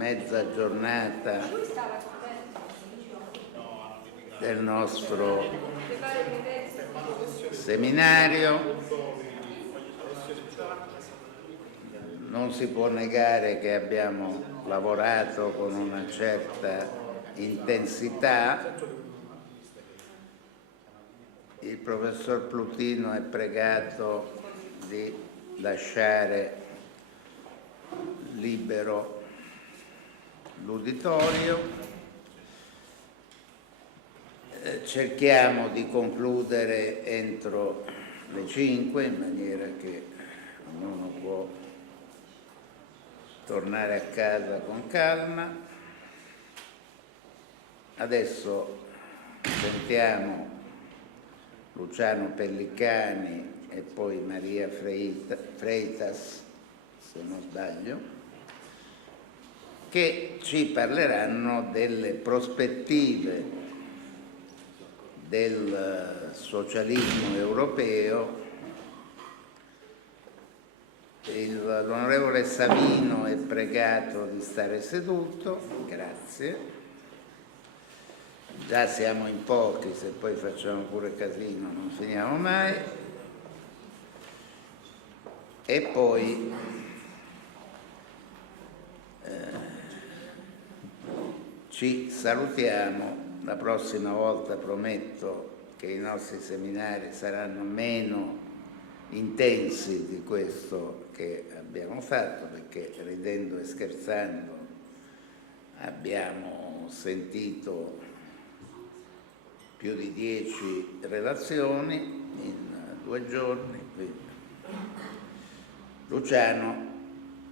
mezza giornata del nostro seminario. Non si può negare che abbiamo lavorato con una certa intensità. Il professor Plutino è pregato di lasciare libero l'uditorio. Cerchiamo di concludere entro le 5 in maniera che ognuno può tornare a casa con calma. Adesso sentiamo Luciano Pellicani e poi Maria Freitas, se non sbaglio, che ci parleranno delle prospettive del socialismo europeo. L'onorevole Savino è pregato di stare seduto, grazie. Già siamo in pochi, se poi facciamo pure casino non finiamo mai. E poi ci salutiamo. La prossima volta prometto che i nostri seminari saranno meno intensi di questo che abbiamo fatto, perché ridendo e scherzando abbiamo sentito più di 10 relazioni in 2 giorni. Quindi, Luciano,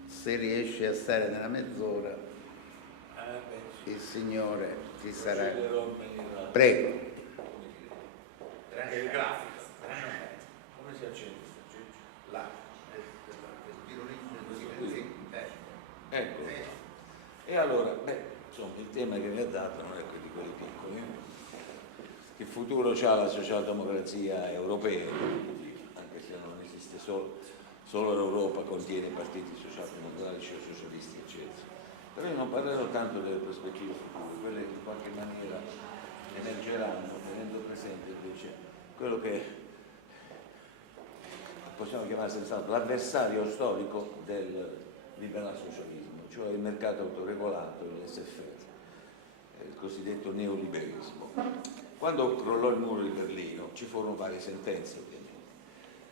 se riesci a stare nella mezz'ora, il Signore ti sarà. Prego. Il grafico. Come si accende? Là. Ecco. E allora, insomma, il tema che mi ha dato non è di quelli piccoli. Che futuro c'ha la socialdemocrazia europea? Anche se non esiste solo l'Europa contiene partiti socialdemocratici o socialisti, eccetera. Però io non parlerò tanto delle prospettive future, quelle che in qualche maniera emergeranno, tenendo presente invece quello che possiamo chiamare senz'altro l'avversario storico del liberal socialismo, cioè il mercato autoregolato, il laissez-faire, il cosiddetto neoliberismo. Quando crollò il muro di Berlino ci furono varie sentenze, ovviamente.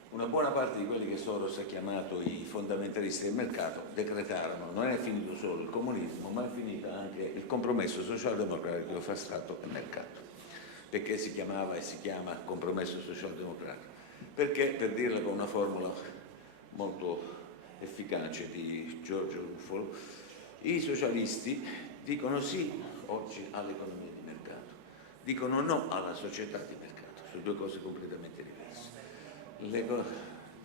Una buona parte di quelli che Soros ha chiamato i fondamentalisti del mercato decretarono: non è finito solo il comunismo, ma è finito anche il compromesso socialdemocratico fra Stato e mercato. Perché si chiamava e si chiama compromesso socialdemocratico? Perché, per dirla con una formula molto efficace di Giorgio Ruffolo, i socialisti dicono sì oggi all'economia di mercato, dicono no alla società di mercato, sono 2 cose completamente diverse.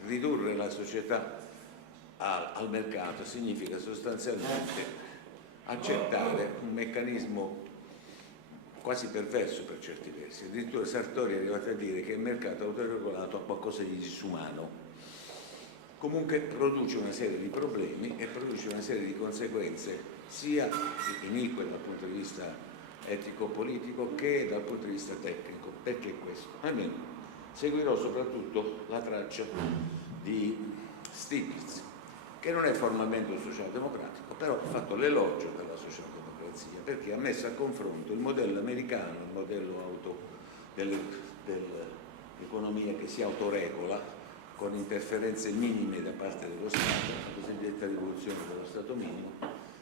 Ridurre la società al mercato significa sostanzialmente accettare un meccanismo quasi perverso per certi versi. Addirittura Sartori è arrivato a dire che il mercato autoregolato ha qualcosa di disumano. Comunque produce una serie di problemi e produce una serie di conseguenze sia inique dal punto di vista etico-politico che dal punto di vista tecnico. Perché questo? Almeno seguirò soprattutto la traccia di Stiglitz, che non è formalmente un socialdemocratico, però ha fatto l'elogio della socialdemocrazia, perché ha messo a confronto il modello americano, il modello dell'economia che si autoregola con interferenze minime da parte dello Stato, la cosiddetta rivoluzione dello Stato minimo,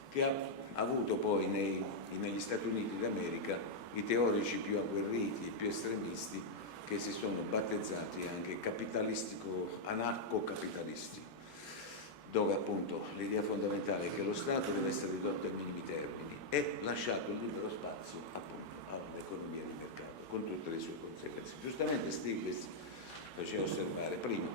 che ha avuto poi negli Stati Uniti d'America i teorici più agguerriti e più estremisti, che si sono battezzati anche anarcocapitalisti, dove appunto l'idea fondamentale è che lo Stato deve essere ridotto ai minimi termini e lasciato il libero spazio appunto all'economia di mercato, con tutte le sue conseguenze. Giustamente Stiglitz faceva osservare prima,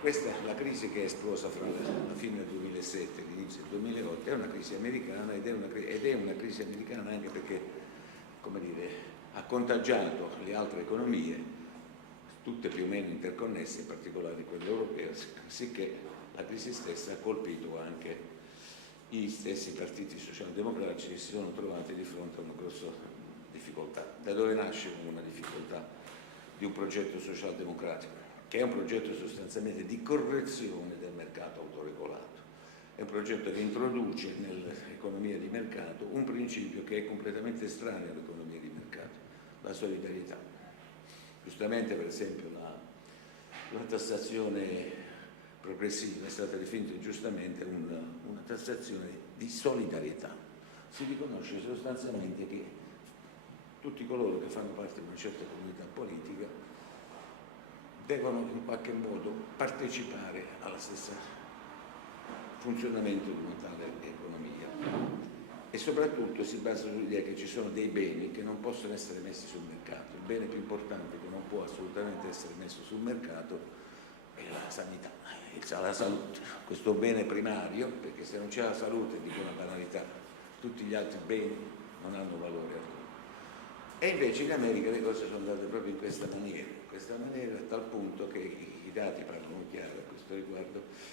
questa è la crisi che è esplosa fra la fine del 2007 e l'inizio del 2008, è una crisi americana ed è una crisi americana anche perché, come dire, ha contagiato le altre economie, tutte più o meno interconnesse, in particolare quelle europee, sicché la crisi stessa ha colpito anche gli stessi partiti socialdemocratici si sono trovati di fronte a una grossa difficoltà. Da dove nasce una difficoltà di un progetto socialdemocratico? Che è un progetto sostanzialmente di correzione del mercato autoregolato. È un progetto che introduce nell'economia di mercato un principio che è completamente estraneo all'economia di mercato, la solidarietà. Giustamente, per esempio, la tassazione progressiva è stata definita giustamente una tassazione di solidarietà. Si riconosce sostanzialmente che tutti coloro che fanno parte di una certa comunità politica devono in qualche modo partecipare allo stesso funzionamento di una tale economia, e soprattutto si basa sull'idea che ci sono dei beni che non possono essere messi sul mercato. Il bene più importante che non può assolutamente essere messo sul mercato è la sanità, la salute, questo bene primario, perché se non c'è la salute, dico una banalità, tutti gli altri beni non hanno valore alcuno. E invece in America le cose sono andate proprio in questa maniera, a tal punto che i dati parlano chiaro a questo riguardo.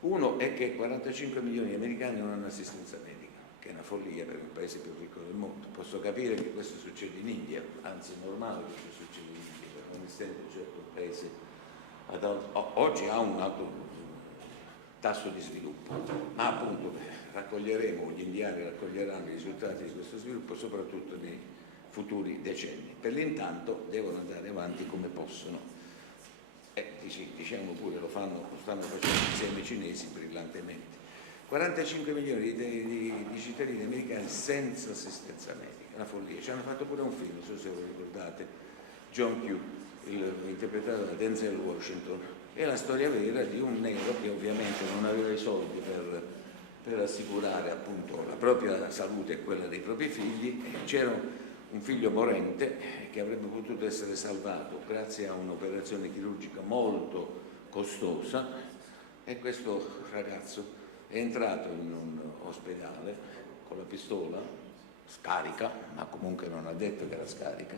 Uno è che 45 milioni di americani non hanno assistenza medica, che è una follia per il paese più ricco del mondo. Posso capire che questo succede in India, anzi è normale che questo succeda in India, perché non essendo un certo paese oggi ha un alto tasso di sviluppo, ma appunto gli indiani raccoglieranno i risultati di questo sviluppo soprattutto nei futuri decenni. Per l'intanto devono andare avanti come possono. Diciamo pure, lo stanno facendo insieme i cinesi brillantemente. 45 milioni di cittadini americani senza assistenza medica, una follia. Ci hanno fatto pure un film, non so se lo ricordate, John Q, interpretato da Denzel Washington. È la storia vera di un nero che ovviamente non aveva i soldi per assicurare appunto la propria salute e quella dei propri figli, e c'era un figlio morente che avrebbe potuto essere salvato grazie a un'operazione chirurgica molto costosa, e questo ragazzo è entrato in un ospedale con la pistola scarica, ma comunque non ha detto che era scarica,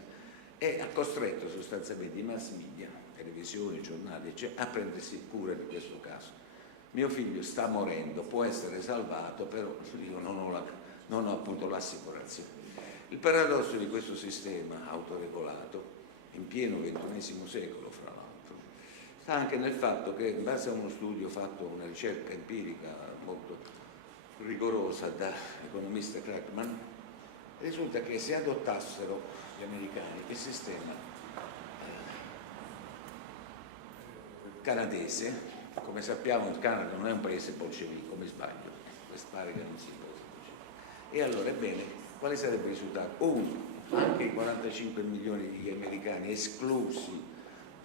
e ha costretto sostanzialmente i mass media, televisioni, giornali, a prendersi cura di questo caso. Mio figlio sta morendo, può essere salvato, però io non ho appunto l'assicurazione. Il paradosso di questo sistema autoregolato, in pieno XXI secolo fra l'altro, sta anche nel fatto che, in base a uno studio fatto, una ricerca empirica molto rigorosa da economista Crackman, risulta che se adottassero gli americani il sistema canadese, come sappiamo il Canada non è un paese bolscevico, mi sbaglio, pare che non sia un paese bolscevico. E allora, ebbene, quale sarebbe il risultato? Uno, anche i 45 milioni di americani esclusi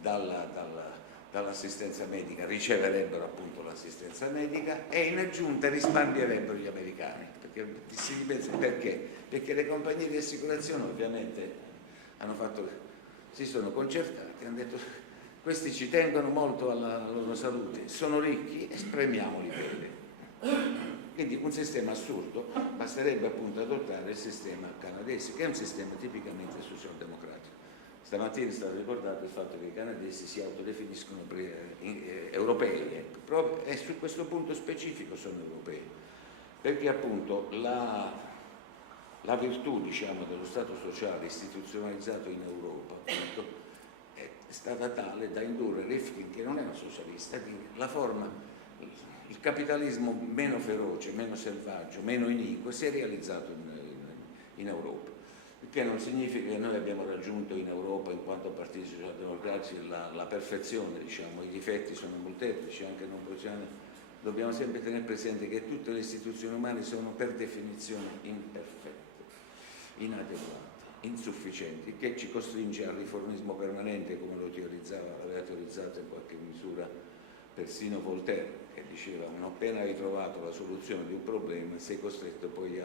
dall'assistenza medica riceverebbero appunto l'assistenza medica, e in aggiunta risparmierebbero gli americani. Perché? Perché le compagnie di assicurazione ovviamente si sono concertate e hanno detto: questi ci tengono molto alla loro salute, sono ricchi, e spremiamoli bene. Quindi un sistema assurdo. Basterebbe appunto adottare il sistema canadese, che è un sistema tipicamente socialdemocratico. Stamattina è stato ricordato il fatto che i canadesi si autodefiniscono europei, e su questo punto specifico sono europei, perché appunto la virtù, diciamo, dello Stato sociale istituzionalizzato in Europa appunto, è stata tale da indurre Rifkin, che non era socialista, a dire la forma, il capitalismo meno feroce, meno selvaggio, meno iniquo si è realizzato in Europa, il che non significa che noi abbiamo raggiunto in Europa, in quanto partiti socialdemocratici, la perfezione, diciamo. I difetti sono molteplici, anche non possiamo. Dobbiamo sempre tenere presente che tutte le istituzioni umane sono per definizione imperfette, inadeguate, insufficienti, che ci costringe al riformismo permanente, come lo aveva teorizzato in qualche misura persino Voltaire, che diceva: non appena hai trovato la soluzione di un problema sei costretto poi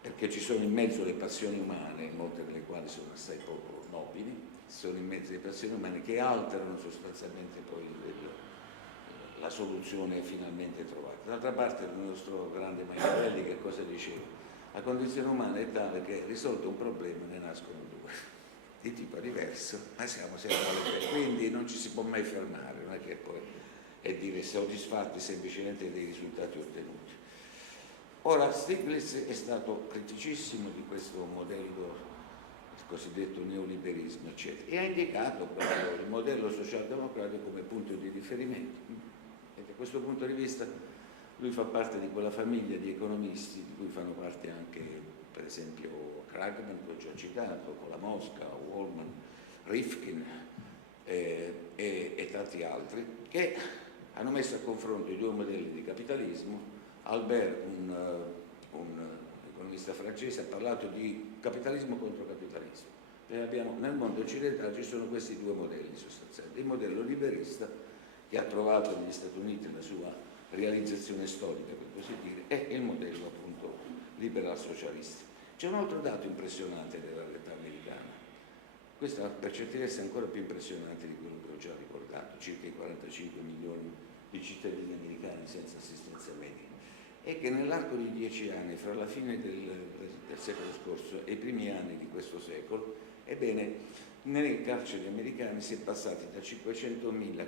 perché ci sono in mezzo le passioni umane, molte delle quali sono assai poco nobili, sono in mezzo le passioni umane che alterano sostanzialmente poi la soluzione finalmente trovata. D'altra parte il nostro grande Machiavelli che cosa diceva? La condizione umana è tale che risolto un problema ne nascono due, di tipo diverso, ma siamo sempre alle tre, quindi non ci si può mai fermare, non è che poi è dire soddisfatti semplicemente dei risultati ottenuti. Ora, Stiglitz è stato criticissimo di questo modello, il cosiddetto neoliberismo, eccetera, e ha indicato il modello socialdemocratico come punto di riferimento. E da questo punto di vista lui fa parte di quella famiglia di economisti di cui fanno parte anche, per esempio, Krugman, che ho già citato, con la Mosca, Wallman, Rifkin e tanti altri, che hanno messo a confronto i due modelli di capitalismo. Albert, un economista francese, ha parlato di capitalismo contro capitalismo. Nel mondo occidentale ci sono questi due modelli sostanzialmente. Il modello liberista, che ha trovato negli Stati Uniti la sua realizzazione storica, per così dire, e il modello appunto liberal socialista. C'è un altro dato impressionante della realtà americana. Questo per certi versi è ancora più impressionante di quello che ho già ricordato, circa i 45 milioni di cittadini americani senza assistenza medica, è che nell'arco di 10 anni, fra la fine del secolo scorso e i primi anni di questo secolo, ebbene, nelle carceri americane si è passati da 500.000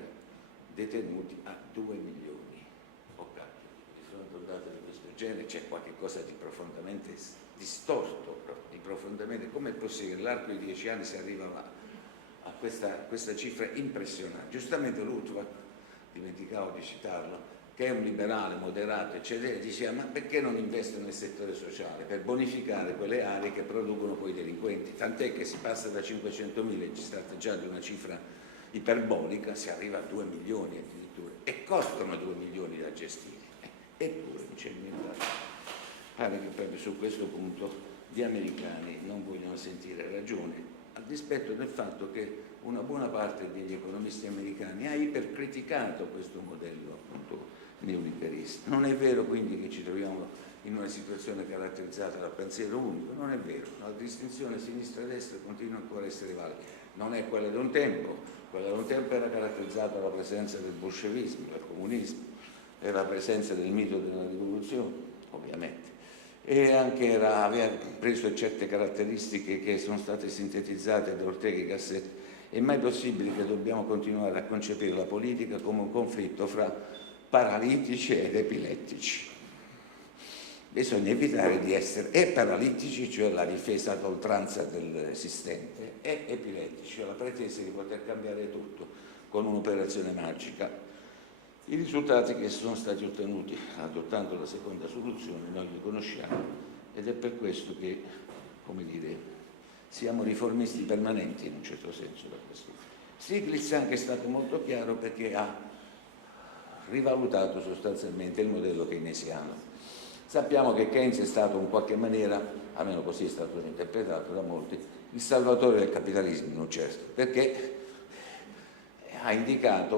detenuti a 2 milioni. Di fronte a un dato di questo genere c'è qualche cosa di profondamente distorto, di profondamente. Com'è possibile che nell'arco di 10 anni si arriva a questa cifra impressionante? Giustamente Luttwak, dimenticavo di citarlo, che è un liberale moderato, eccetera, diceva: ma perché non investono nel settore sociale per bonificare quelle aree che producono poi i delinquenti? Tant'è che si passa da 500.000, ci sta già di una cifra iperbolica, si arriva a 2 milioni addirittura, e costano 2 milioni da gestire. Eppure non c'è niente. Pare che proprio su questo punto gli americani non vogliono sentire ragione, a dispetto del fatto che una buona parte degli economisti americani ha ipercriticato questo modello appunto neoliberista. Non è vero quindi che ci troviamo in una situazione caratterizzata dal pensiero unico, non è vero, la distinzione sinistra-destra continua ancora a essere valida, non è quella di un tempo, quella di un tempo era caratterizzata dalla presenza del bolscevismo, del comunismo, era la presenza del mito della rivoluzione, ovviamente, e anche aveva preso certe caratteristiche che sono state sintetizzate da Ortega y Gasset. È mai possibile che dobbiamo continuare a concepire la politica come un conflitto fra paralitici ed epilettici? Bisogna evitare di essere paralitici, cioè la difesa ad oltranza dell'esistente, e epilettici, cioè la pretesa di poter cambiare tutto con un'operazione magica. I risultati che sono stati ottenuti adottando la seconda soluzione noi li conosciamo, ed è per questo che, come dire, siamo riformisti permanenti in un certo senso da questo. Stiglitz è anche stato molto chiaro perché ha rivalutato sostanzialmente il modello keynesiano. Sappiamo che Keynes è stato in qualche maniera, almeno così è stato interpretato da molti, il salvatore del capitalismo, non certo, perché ha indicato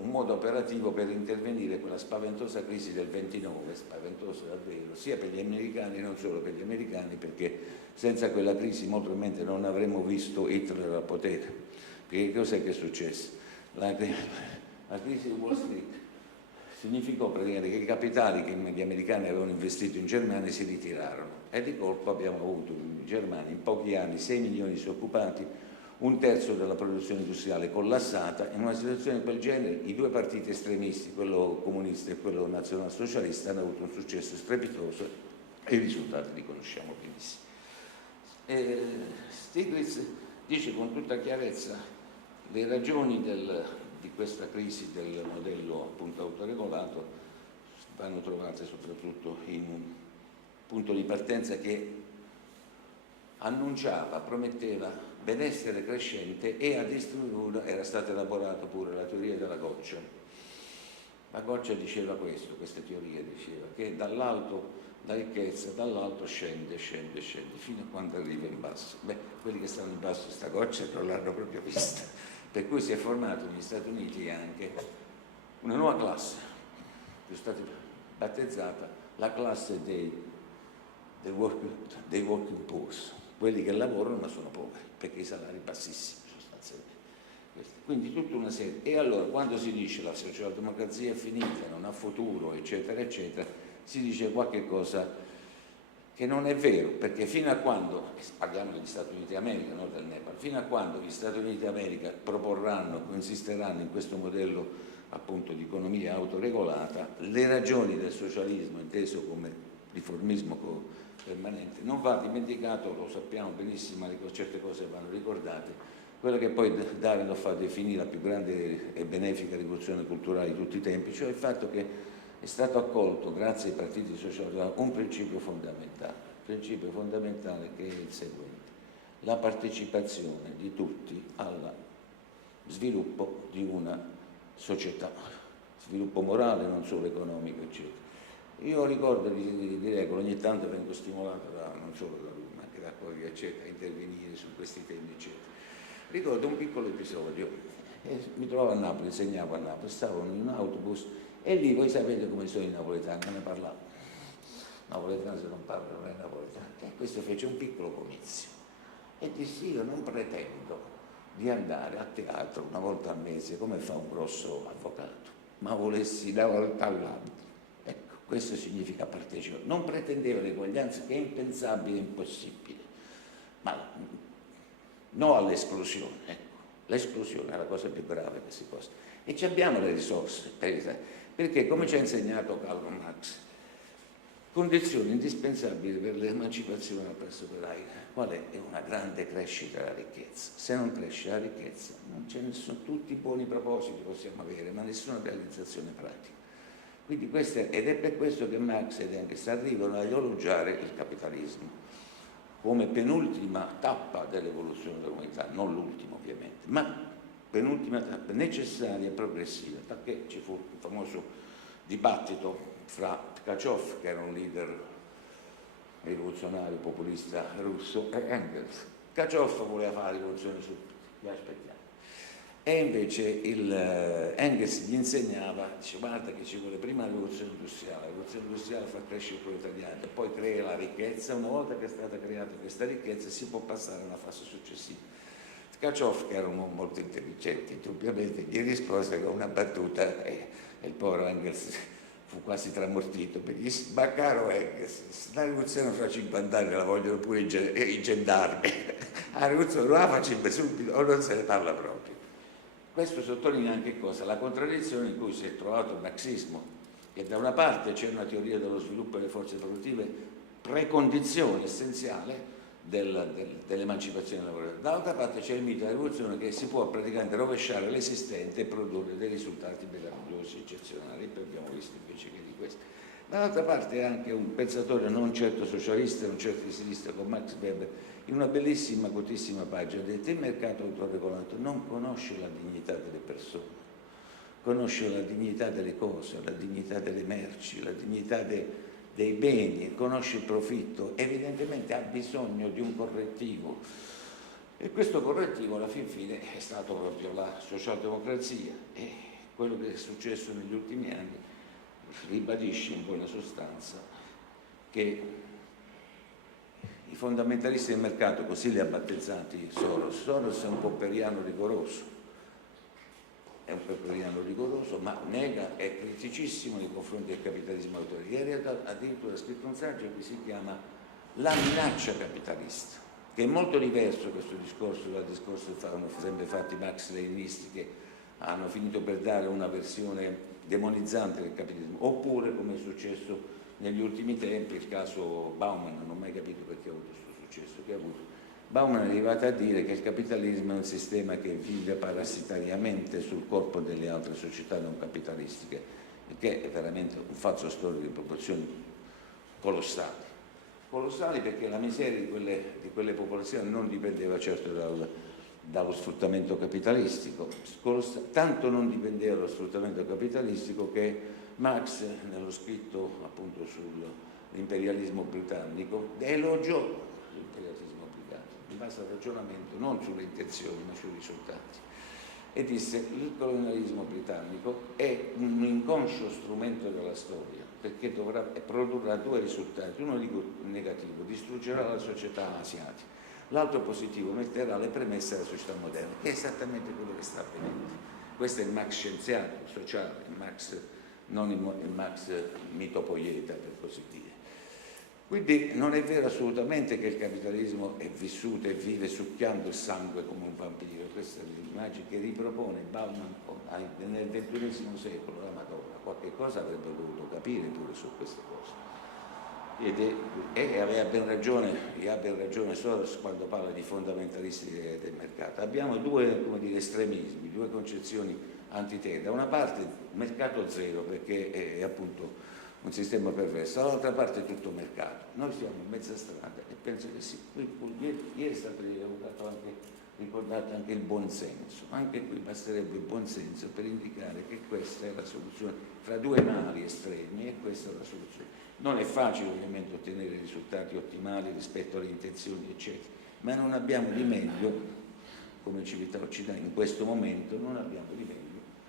un modo operativo per intervenire in quella spaventosa crisi del 29, spaventosa davvero, sia per gli americani e non solo per gli americani, perché senza quella crisi molto probabilmente non avremmo visto Hitler al potere. Perché cos'è che è successo? La crisi di Wall Street significò praticamente che i capitali che gli americani avevano investito in Germania si ritirarono, e di colpo abbiamo avuto in Germania in pochi anni 6 milioni di disoccupati, un terzo della produzione industriale collassata. In una situazione di quel genere i due partiti estremisti, quello comunista e quello nazionalsocialista, hanno avuto un successo strepitoso e i risultati li conosciamo benissimo. Stiglitz dice con tutta chiarezza le ragioni di questa crisi del modello appunto autoregolato vanno trovate soprattutto in un punto di partenza che annunciava, prometteva benessere crescente, e a distribuirlo era stata elaborata pure la teoria della goccia. La goccia diceva questo, questa teoria diceva che dall'alto, la ricchezza dall'alto scende fino a quando arriva in basso. Beh, quelli che stanno in basso sta goccia non l'hanno proprio vista, per cui si è formata negli Stati Uniti anche una nuova classe che è stata battezzata la classe dei working poor, quelli che lavorano ma sono poveri perché i salari bassissimi sostanzialmente. Quindi tutta una serie. E allora quando si dice la socialdemocrazia è finita, non ha futuro, eccetera eccetera, si dice qualche cosa che non è vero, perché fino a quando, parliamo degli Stati Uniti d'America, non del Nepal, fino a quando gli Stati Uniti d'America proporranno, insisteranno in questo modello appunto di economia autoregolata, le ragioni del socialismo inteso come riformismo permanente. Non va dimenticato, lo sappiamo benissimo, ma certe cose vanno ricordate, quella che poi Darwin fa definire la più grande e benefica rivoluzione culturale di tutti i tempi, cioè il fatto che è stato accolto, grazie ai partiti sociali, un principio fondamentale che è il seguente: la partecipazione di tutti al sviluppo di una società, sviluppo morale, non solo economico, eccetera. Io ricordo di regola, ogni tanto vengo stimolato non solo da lui, ma anche da Politica, eccetera, a intervenire su questi temi, eccetera. Ricordo un piccolo episodio, mi trovavo a Napoli, insegnavo a Napoli, stavo in un autobus e lì voi sapete come sono i napoletani, non ne parlavo. Napoletano se non parla non è napoletano. E questo fece un piccolo comizio e dissi: io non pretendo di andare a teatro una volta al mese come fa un grosso avvocato, ma volessi una volta all'anno. Ecco, questo significa partecipare. Non pretendeva l'eguaglianza, che è impensabile, impossibile, ma no all'esclusione. Ecco, l'esclusione è la cosa più grave che si possa. E ci abbiamo le risorse, perché come ci ha insegnato Karl Marx, condizione indispensabile per l'emancipazione della classe operaia qual è? È una grande crescita della ricchezza. Se non cresce la ricchezza non ce ne sono, tutti i buoni propositi possiamo avere, ma nessuna realizzazione pratica. Quindi ed è per questo che Marx ed Engels arrivano a elogiare il capitalismo come penultima tappa dell'evoluzione dell'umanità, non l'ultima ovviamente, ma penultima tappa necessaria e progressiva, perché ci fu il famoso dibattito fra Tkachov, che era un leader rivoluzionario populista russo, e Engels. Tkachov voleva fare la rivoluzione subito, gli aspettiamo. E invece Engels gli insegnava, dice: guarda che ci vuole prima la rivoluzione industriale fa crescere il proletariato, poi crea la ricchezza, una volta che è stata creata questa ricchezza si può passare alla fase successiva. Tkachov, che era un uomo molto intelligente, indubbiamente gli rispose con una battuta e il povero Engels fu quasi tramortito, perché disse: ma caro Engels, la rivoluzione fra 50 anni la vogliono pure i gendarmi, la rivoluzione la facciamo subito o non se ne parla proprio. Questo sottolinea anche cosa? La contraddizione in cui si è trovato il marxismo, che da una parte c'è una teoria dello sviluppo delle forze produttive, precondizione essenziale dell'emancipazione lavorativa, dall'altra parte c'è il mito della rivoluzione, che si può praticamente rovesciare l'esistente e produrre dei risultati meravigliosi, eccezionali, e poi abbiamo visto invece che di questo. Dall'altra parte anche un pensatore non certo socialista, non certo di sinistra, con Max Weber, in una bellissima, quotissima pagina, ha detto: il mercato autoregolato non conosce la dignità delle persone, conosce la dignità delle cose, la dignità delle merci, la dignità dei beni, conosce il profitto, evidentemente ha bisogno di un correttivo. E questo correttivo alla fin fine è stato proprio la socialdemocrazia, e quello che è successo negli ultimi anni ribadisce in buona sostanza che i fondamentalisti del mercato, così li ha battezzati Soros è un popperiano rigoroso, ma nega, è criticissimo nei confronti del capitalismo autoritario. Addirittura ha scritto un saggio che si chiama La minaccia capitalista, che è molto diverso questo discorso dal discorso che hanno sempre fatto i marx-leninisti, che hanno finito per dare una versione demonizzante del capitalismo, oppure, come è successo negli ultimi tempi, il caso Bauman. Non ho mai capito perché ha avuto questo successo che ha avuto. Bauman è arrivato a dire che il capitalismo è un sistema che vive parassitariamente sul corpo delle altre società non capitalistiche, che è veramente un falso storico di proporzioni colossali, perché la miseria di quelle popolazioni non dipendeva certo dallo sfruttamento capitalistico, tanto non dipendeva dallo sfruttamento capitalistico che Marx, nello scritto appunto sull'imperialismo britannico, elogiò l'imperialismo britannico in base al ragionamento non sulle intenzioni ma sui risultati, e disse: il colonialismo britannico è un inconscio strumento della storia, perché produrrà due risultati: uno negativo, distruggerà la società asiatica; l'altro positivo, metterà le premesse alla società moderna, che è esattamente quello che sta avvenendo. Questo è il Marx scienziato, sociale, il Marx, non il Marx mitopoieta, per così dire. Quindi non è vero assolutamente che il capitalismo è vissuto e vive succhiando il sangue come un vampiro. Questa è l'immagine che ripropone Bauman nel XXI secolo, la Madonna. Qualche cosa avrebbe dovuto capire pure su queste cose. E aveva ben ragione Soros quando parla di fondamentalisti del mercato. Abbiamo due, come dire, estremismi, due concezioni antitetiche. Da una parte mercato zero, perché è appunto un sistema perverso, dall'altra parte tutto mercato. Noi siamo in mezza strada e penso che sì. Ieri è stato ricordato anche il buonsenso. Anche qui basterebbe il buonsenso per indicare che questa è la soluzione fra due mali estremi, e questa è la soluzione. Non è facile ovviamente ottenere risultati ottimali rispetto alle intenzioni eccetera, ma non abbiamo di meglio, come civiltà occidentale in questo momento, non abbiamo di meglio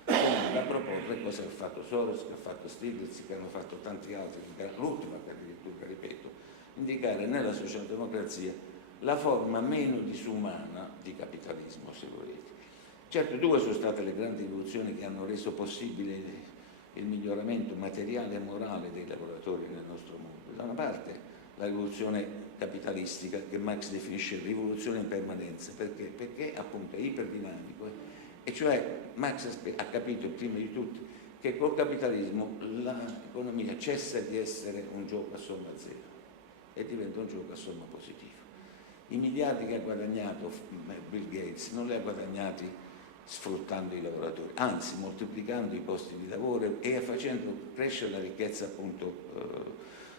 da proporre cosa ha fatto Soros, che ha fatto Stiglitz, che hanno fatto tanti altri, l'ultima addirittura, ripeto, indicare nella socialdemocrazia la forma meno disumana di capitalismo, se volete. Certo, due sono state le grandi rivoluzioni che hanno reso possibile il miglioramento materiale e morale dei lavoratori nel nostro mondo. Da una parte la rivoluzione capitalistica, che Marx definisce rivoluzione in permanenza, perché appunto è iperdinamico, e cioè Marx ha capito prima di tutti che col capitalismo l'economia cessa di essere un gioco a somma zero e diventa un gioco a somma positiva. I miliardi che ha guadagnato Bill Gates non li ha guadagnati sfruttando i lavoratori, anzi moltiplicando i posti di lavoro e facendo crescere la ricchezza appunto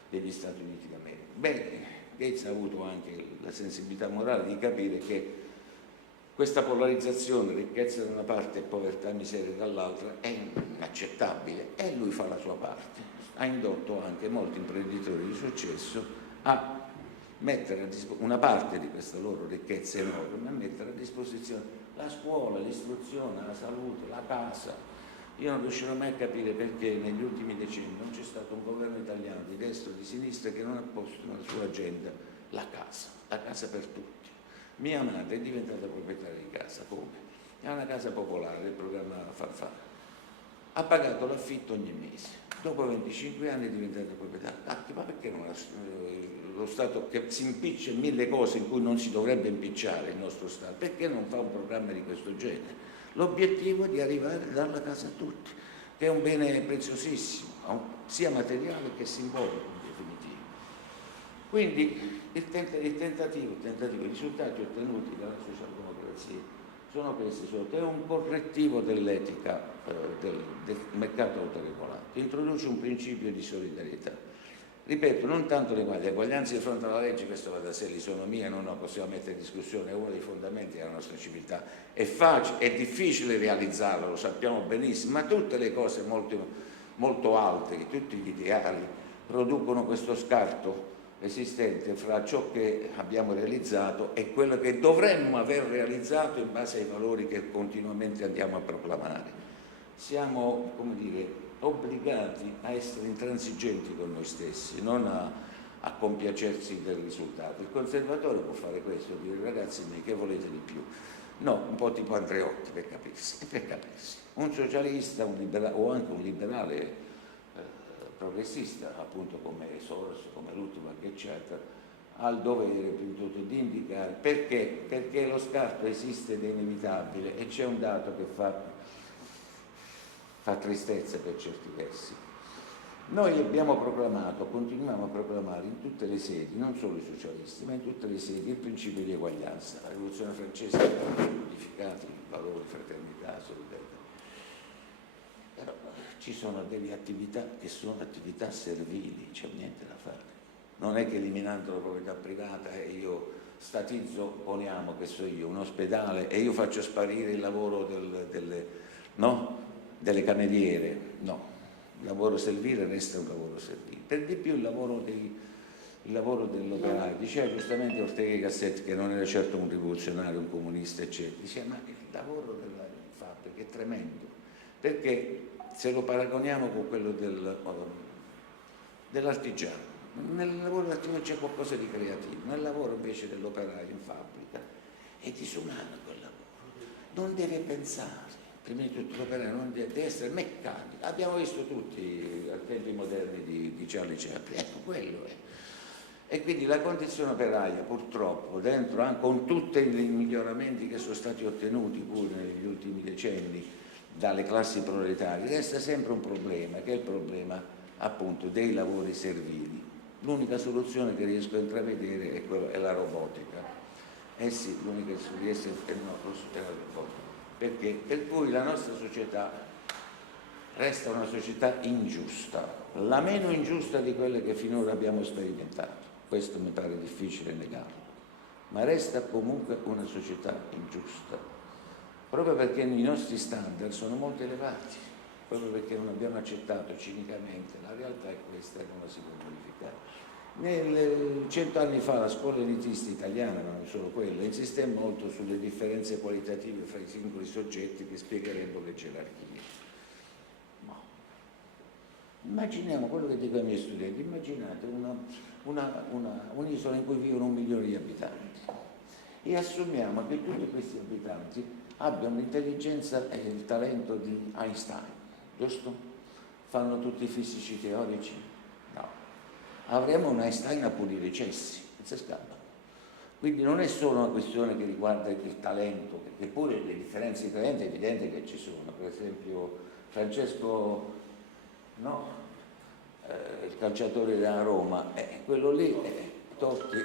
degli Stati Uniti d'America. Beh, Gates ha avuto anche la sensibilità morale di capire che questa polarizzazione, ricchezza da una parte e povertà e miseria dall'altra, è inaccettabile, e lui fa la sua parte. Ha indotto anche molti imprenditori di successo a mettere una parte di questa loro ricchezza enorme, a mettere a disposizione la scuola, l'istruzione, la salute, la casa. Io non riuscirò mai a capire perché negli ultimi decenni non c'è stato un governo italiano di destra o di sinistra che non ha posto nella sua agenda la casa per tutti. Mia madre è diventata proprietaria di casa, come? Ha una casa popolare del programma Farfalla. Ha pagato l'affitto ogni mese. Dopo 25 anni è diventata proprietaria. Ma perché non lo Stato, che si impiccia in mille cose in cui non si dovrebbe impicciare il nostro Stato, perché non fa un programma di questo genere? L'obiettivo è di arrivare a dare la casa a tutti, che è un bene preziosissimo, sia materiale che simbolico in definitiva. Quindi i tentativi, i risultati ottenuti dalla socialdemocrazia sono questi, che è un correttivo dell'etica del mercato autoregolato, introduce un principio di solidarietà. Ripeto, non tanto le eguaglianze di fronte alla legge, questo va da sé, l'isonomia non la possiamo mettere in discussione, è uno dei fondamenti della nostra civiltà. È facile, è difficile realizzarlo, lo sappiamo benissimo, ma tutte le cose molto, molto alte, tutti gli ideali producono questo scarto esistente fra ciò che abbiamo realizzato e quello che dovremmo aver realizzato in base ai valori che continuamente andiamo a proclamare. Siamo, come dire, obbligati a essere intransigenti con noi stessi, non a compiacersi del risultato. Il conservatore può fare questo, dire ragazzi miei, che volete di più? No, un po' tipo Andreotti, per capirsi. Un socialista, un liberale, o anche un liberale progressista, appunto come Soros, come l'ultimo eccetera, ha il dovere piuttosto di indicare perché lo scarto esiste ed è inevitabile, e c'è un dato che fa tristezza per certi versi. Noi abbiamo proclamato, continuiamo a proclamare in tutte le sedi, non solo i socialisti, ma in tutte le sedi, il principio di eguaglianza. La rivoluzione francese ha codificato i valori, fraternità, solidarietà. Però ci sono delle attività che sono attività servili, c'è niente da fare. Non è che eliminando la proprietà privata io statizzo, poniamo che so io, un ospedale e io faccio sparire il lavoro delle cameriere. No, il lavoro servile resta un lavoro servile. Per di più il lavoro dell'operaio. Diceva giustamente Ortega y Gasset, che non era certo un rivoluzionario, un comunista, eccetera. Diceva, ma il lavoro della fabbrica è tremendo, perché se lo paragoniamo con quello dell'artigiano, nel lavoro dell'artigiano c'è qualcosa di creativo, nel lavoro invece dell'operaio in fabbrica è disumano quel lavoro, non deve pensare, prima di tutto l'operaio non deve essere meccanico, abbiamo visto tutti ai tempi moderni di Charlie Chaplin, ecco quello è. E quindi la condizione operaia purtroppo, dentro anche con tutti i miglioramenti che sono stati ottenuti pure negli ultimi decenni dalle classi proletarie, resta sempre un problema, che è il problema appunto dei lavori servili. L'unica soluzione che riesco a intravedere è la robotica. Sì, l'unica che riesce è la robotica. Perché? Per cui la nostra società resta una società ingiusta, la meno ingiusta di quelle che finora abbiamo sperimentato. Questo mi pare difficile negarlo, ma resta comunque una società ingiusta, proprio perché i nostri standard sono molto elevati, proprio perché non abbiamo accettato cinicamente la realtà è questa e non la si può modificare. 100 anni fa la scuola elitista italiana, ma non solo quella, insiste molto sulle differenze qualitative fra i singoli soggetti che spiegherebbero le gerarchie. No. Immaginiamo quello che dico ai miei studenti, immaginate un'isola in cui vivono 1 milione di abitanti e assumiamo che tutti questi abitanti abbiano l'intelligenza e il talento di Einstein, giusto? Fanno tutti i fisici teorici? No. Avremo un Einstein a pulire i cessi, non si scappa. Quindi non è solo una questione che riguarda il talento, perché pure le differenze di talento è evidente che ci sono. Per esempio Francesco, no? Il calciatore della Roma, quello lì, Totti,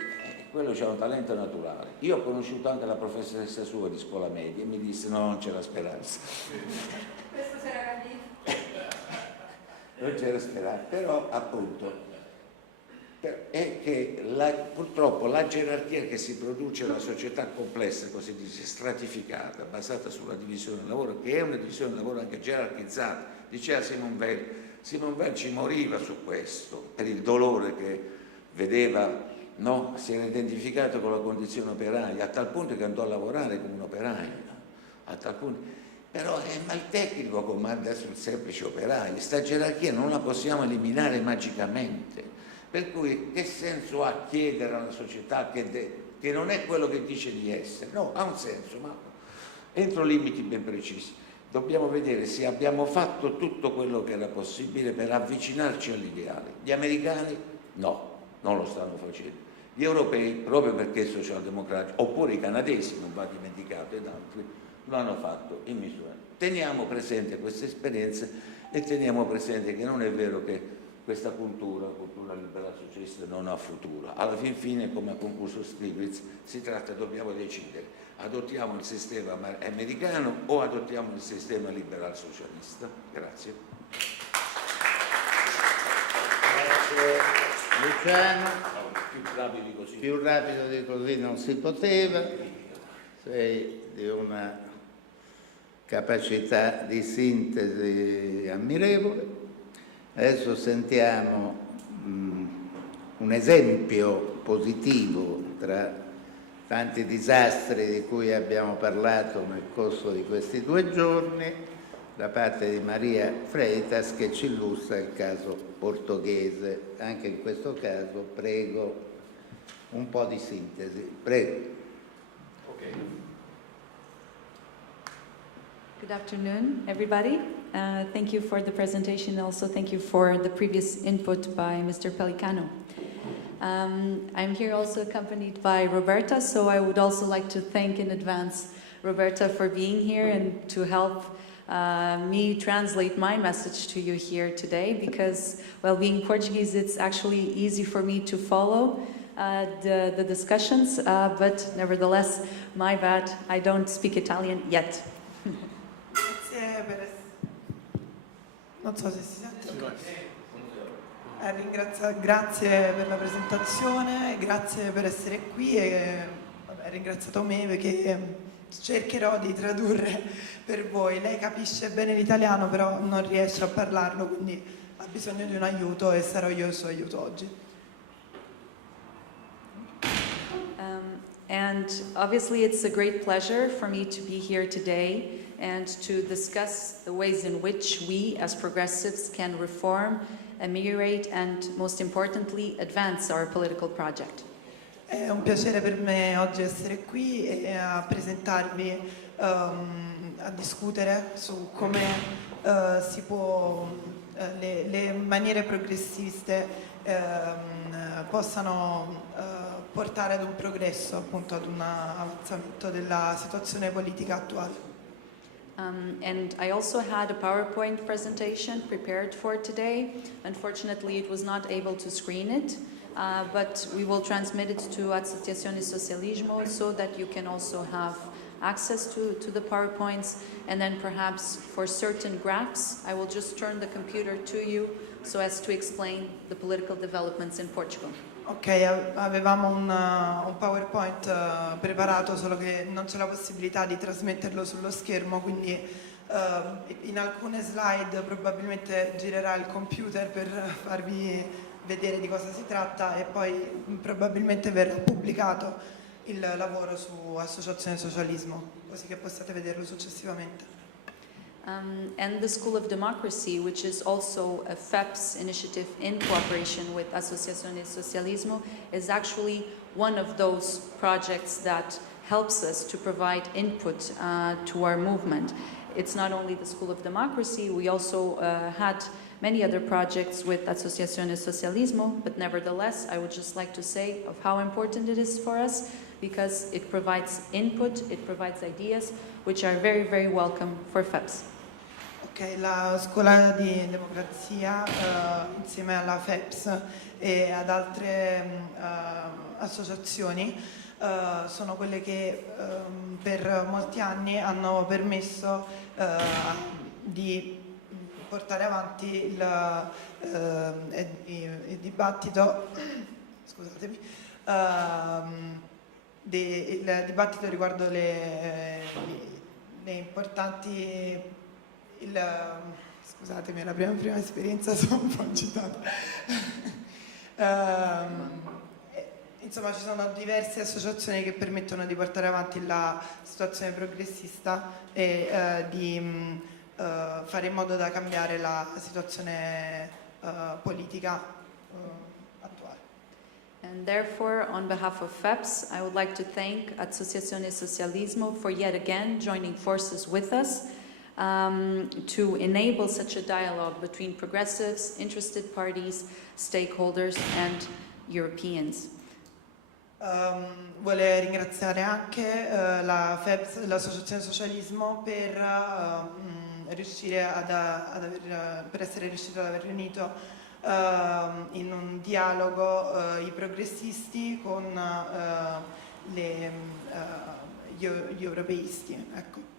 quello c'ha un talento naturale. Io ho conosciuto anche la professoressa sua di scuola media e mi disse no, non c'era speranza. Questo sarà capito. Non c'era speranza, però appunto è che purtroppo la gerarchia che si produce nella società complessa, così dice, stratificata, basata sulla divisione del lavoro, che è una divisione del lavoro anche gerarchizzata, diceva Simon Weil ci moriva su questo, per il dolore che vedeva, no? Si era identificato con la condizione operaia, a tal punto che andò a lavorare come un operaio, a tal punto. Però ma il tecnico comanda sul semplice operaio, questa gerarchia non la possiamo eliminare magicamente. Per cui che senso ha chiedere alla società che non è quello che dice di essere? No, ha un senso, ma entro limiti ben precisi. Dobbiamo vedere se abbiamo fatto tutto quello che era possibile per avvicinarci all'ideale. Gli americani no, non lo stanno facendo. Gli europei, proprio perché socialdemocratici, oppure i canadesi, non va dimenticato, ed altri, lo hanno fatto in misura. Teniamo presente queste esperienze e teniamo presente che non è vero che questa cultura liberal socialista non ha futuro. Alla fin fine, come ha concluso Stiglitz, si tratta, dobbiamo decidere, adottiamo il sistema americano o adottiamo il sistema liberal socialista. Grazie. Grazie Luciano. Più rapido di così non si poteva. Sei di una capacità di sintesi ammirevole. Adesso sentiamo un esempio positivo tra tanti disastri di cui abbiamo parlato nel corso di questi 2 giorni, da parte di Maria Freitas, che ci illustra il caso portoghese. Anche in questo caso prego un po' di sintesi. Prego. Okay. Good afternoon, everybody. Thank you for the presentation. Also, thank you for the previous input by Mr. Pellicani. I'm here also accompanied by Roberta, so I would also like to thank in advance Roberta for being here and to help me translate my message to you here today, because, well, being Portuguese, it's actually easy for me to follow the discussions, but nevertheless, my bad, I don't speak Italian yet. Non so se si sente. Grazie per la presentazione, grazie per essere qui e ringraziato me perché cercherò di tradurre per voi. Lei capisce bene l'italiano, però non riesce a parlarlo, quindi ha bisogno di un aiuto e sarò io il suo aiuto oggi. And obviously it's a great pleasure for me to be here today and to discuss the ways in which we as progressives can reform, ameliorate and, most importantly, advance our political project. È un piacere per me oggi essere qui e a presentarvi, a discutere su come si può, le maniere progressiste possano portare ad un progresso, appunto ad un avanzamento della situazione politica attuale. And I also had a PowerPoint presentation prepared for today. Unfortunately, it was not able to screen it. but we will transmit it to Associazione Socialismo so that you can also have access to the PowerPoints, and then perhaps for certain graphs, I will just turn the computer to you so as to explain the political developments in Portugal. Ok, avevamo un PowerPoint preparato, solo che non c'è la possibilità di trasmetterlo sullo schermo, quindi in alcune slide probabilmente girerà il computer per farvi vedere di cosa si tratta e poi probabilmente verrà pubblicato il lavoro su Associazione Socialismo, così che possiate vederlo successivamente. And the School of Democracy, which is also a FEPS initiative in cooperation with Associazione Socialismo, is actually one of those projects that helps us to provide input to our movement. It's not only the School of Democracy, we also had many other projects with Associazione Socialismo, but nevertheless, I would just like to say of how important it is for us, because it provides input, it provides ideas, which are very, very welcome for FEPS. Ok, la Scuola di Democrazia insieme alla FEPS e ad altre associazioni sono quelle che per molti anni hanno permesso di portare avanti il dibattito, scusatemi, il dibattito riguardo le importanti scusatemi, è la prima esperienza, sono un po' agitata. Insomma, ci sono diverse associazioni che permettono di portare avanti la situazione progressista e di fare in modo da cambiare la situazione politica attuale. And therefore, on behalf of FEPS, I would like to thank Associazione Socialismo for yet again joining forces with us to enable such a dialogue between progressives, interested parties, stakeholders and Europeans. Vuole ringraziare anche la FEPS, l'Associazione Socialismo per riuscire per essere riuscito ad aver riunito in un dialogo i progressisti con gli europeisti. Ecco.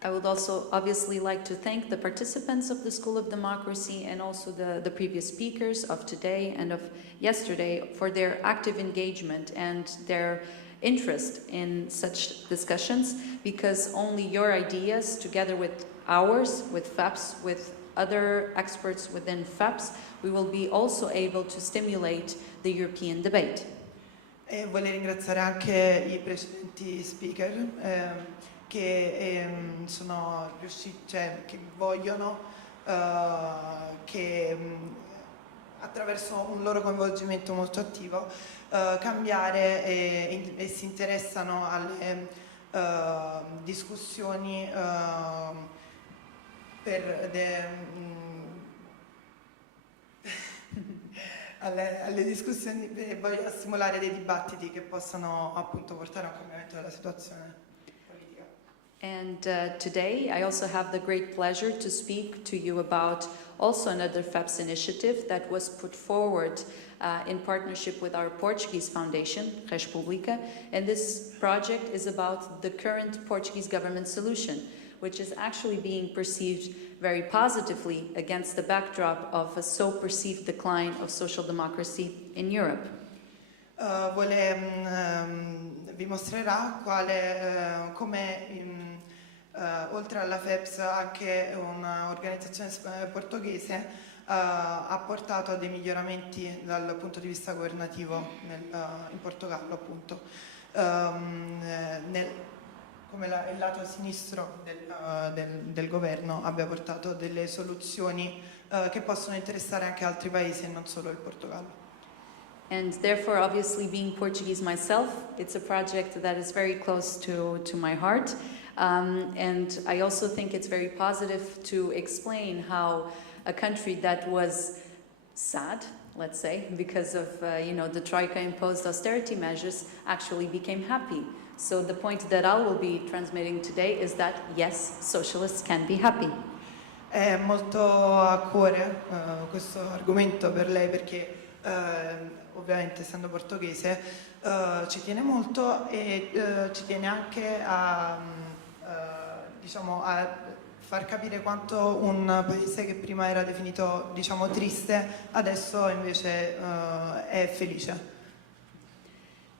I would also obviously like to thank the participants of the School of Democracy and also the previous speakers of today and of yesterday for their active engagement and their interest in such discussions, because only your ideas, together with ours, with FEPS, with other experts within FEPS, we will be also able to stimulate the European debate. E voglio ringraziare anche i precedenti speaker che sono riusciti, cioè che vogliono che attraverso un loro coinvolgimento molto attivo cambiare e si interessano alle discussioni alle discussioni e voglio stimolare dei dibattiti che possano appunto portare a un cambiamento della situazione. And today I also have the great pleasure to speak to you about also another FEPS initiative that was put forward in partnership with our Portuguese foundation, Pubblica, and this project is about the current Portuguese government solution, which is actually being perceived very positively against the backdrop of a so perceived decline of social democracy in Europe. Vi mostrerà come oltre alla FEPS anche un'organizzazione portoghese ha portato a dei miglioramenti dal punto di vista governativo in Portogallo, appunto. Come il lato sinistro del governo abbia portato delle soluzioni che possono interessare anche altri paesi e non solo il Portogallo. And therefore, obviously, being Portuguese myself, it's a project that is very close to my heart. And I also think it's very positive to explain how a country that was sad, let's say, because of the Troika imposed austerity measures, actually became happy. So the point that I will be transmitting today is that, yes, socialists can be happy. È molto a cuore questo argomento per lei perché ovviamente essendo portoghese ci tiene molto e ci tiene anche a, diciamo, a far capire quanto un paese che prima era definito, diciamo, triste adesso invece è felice.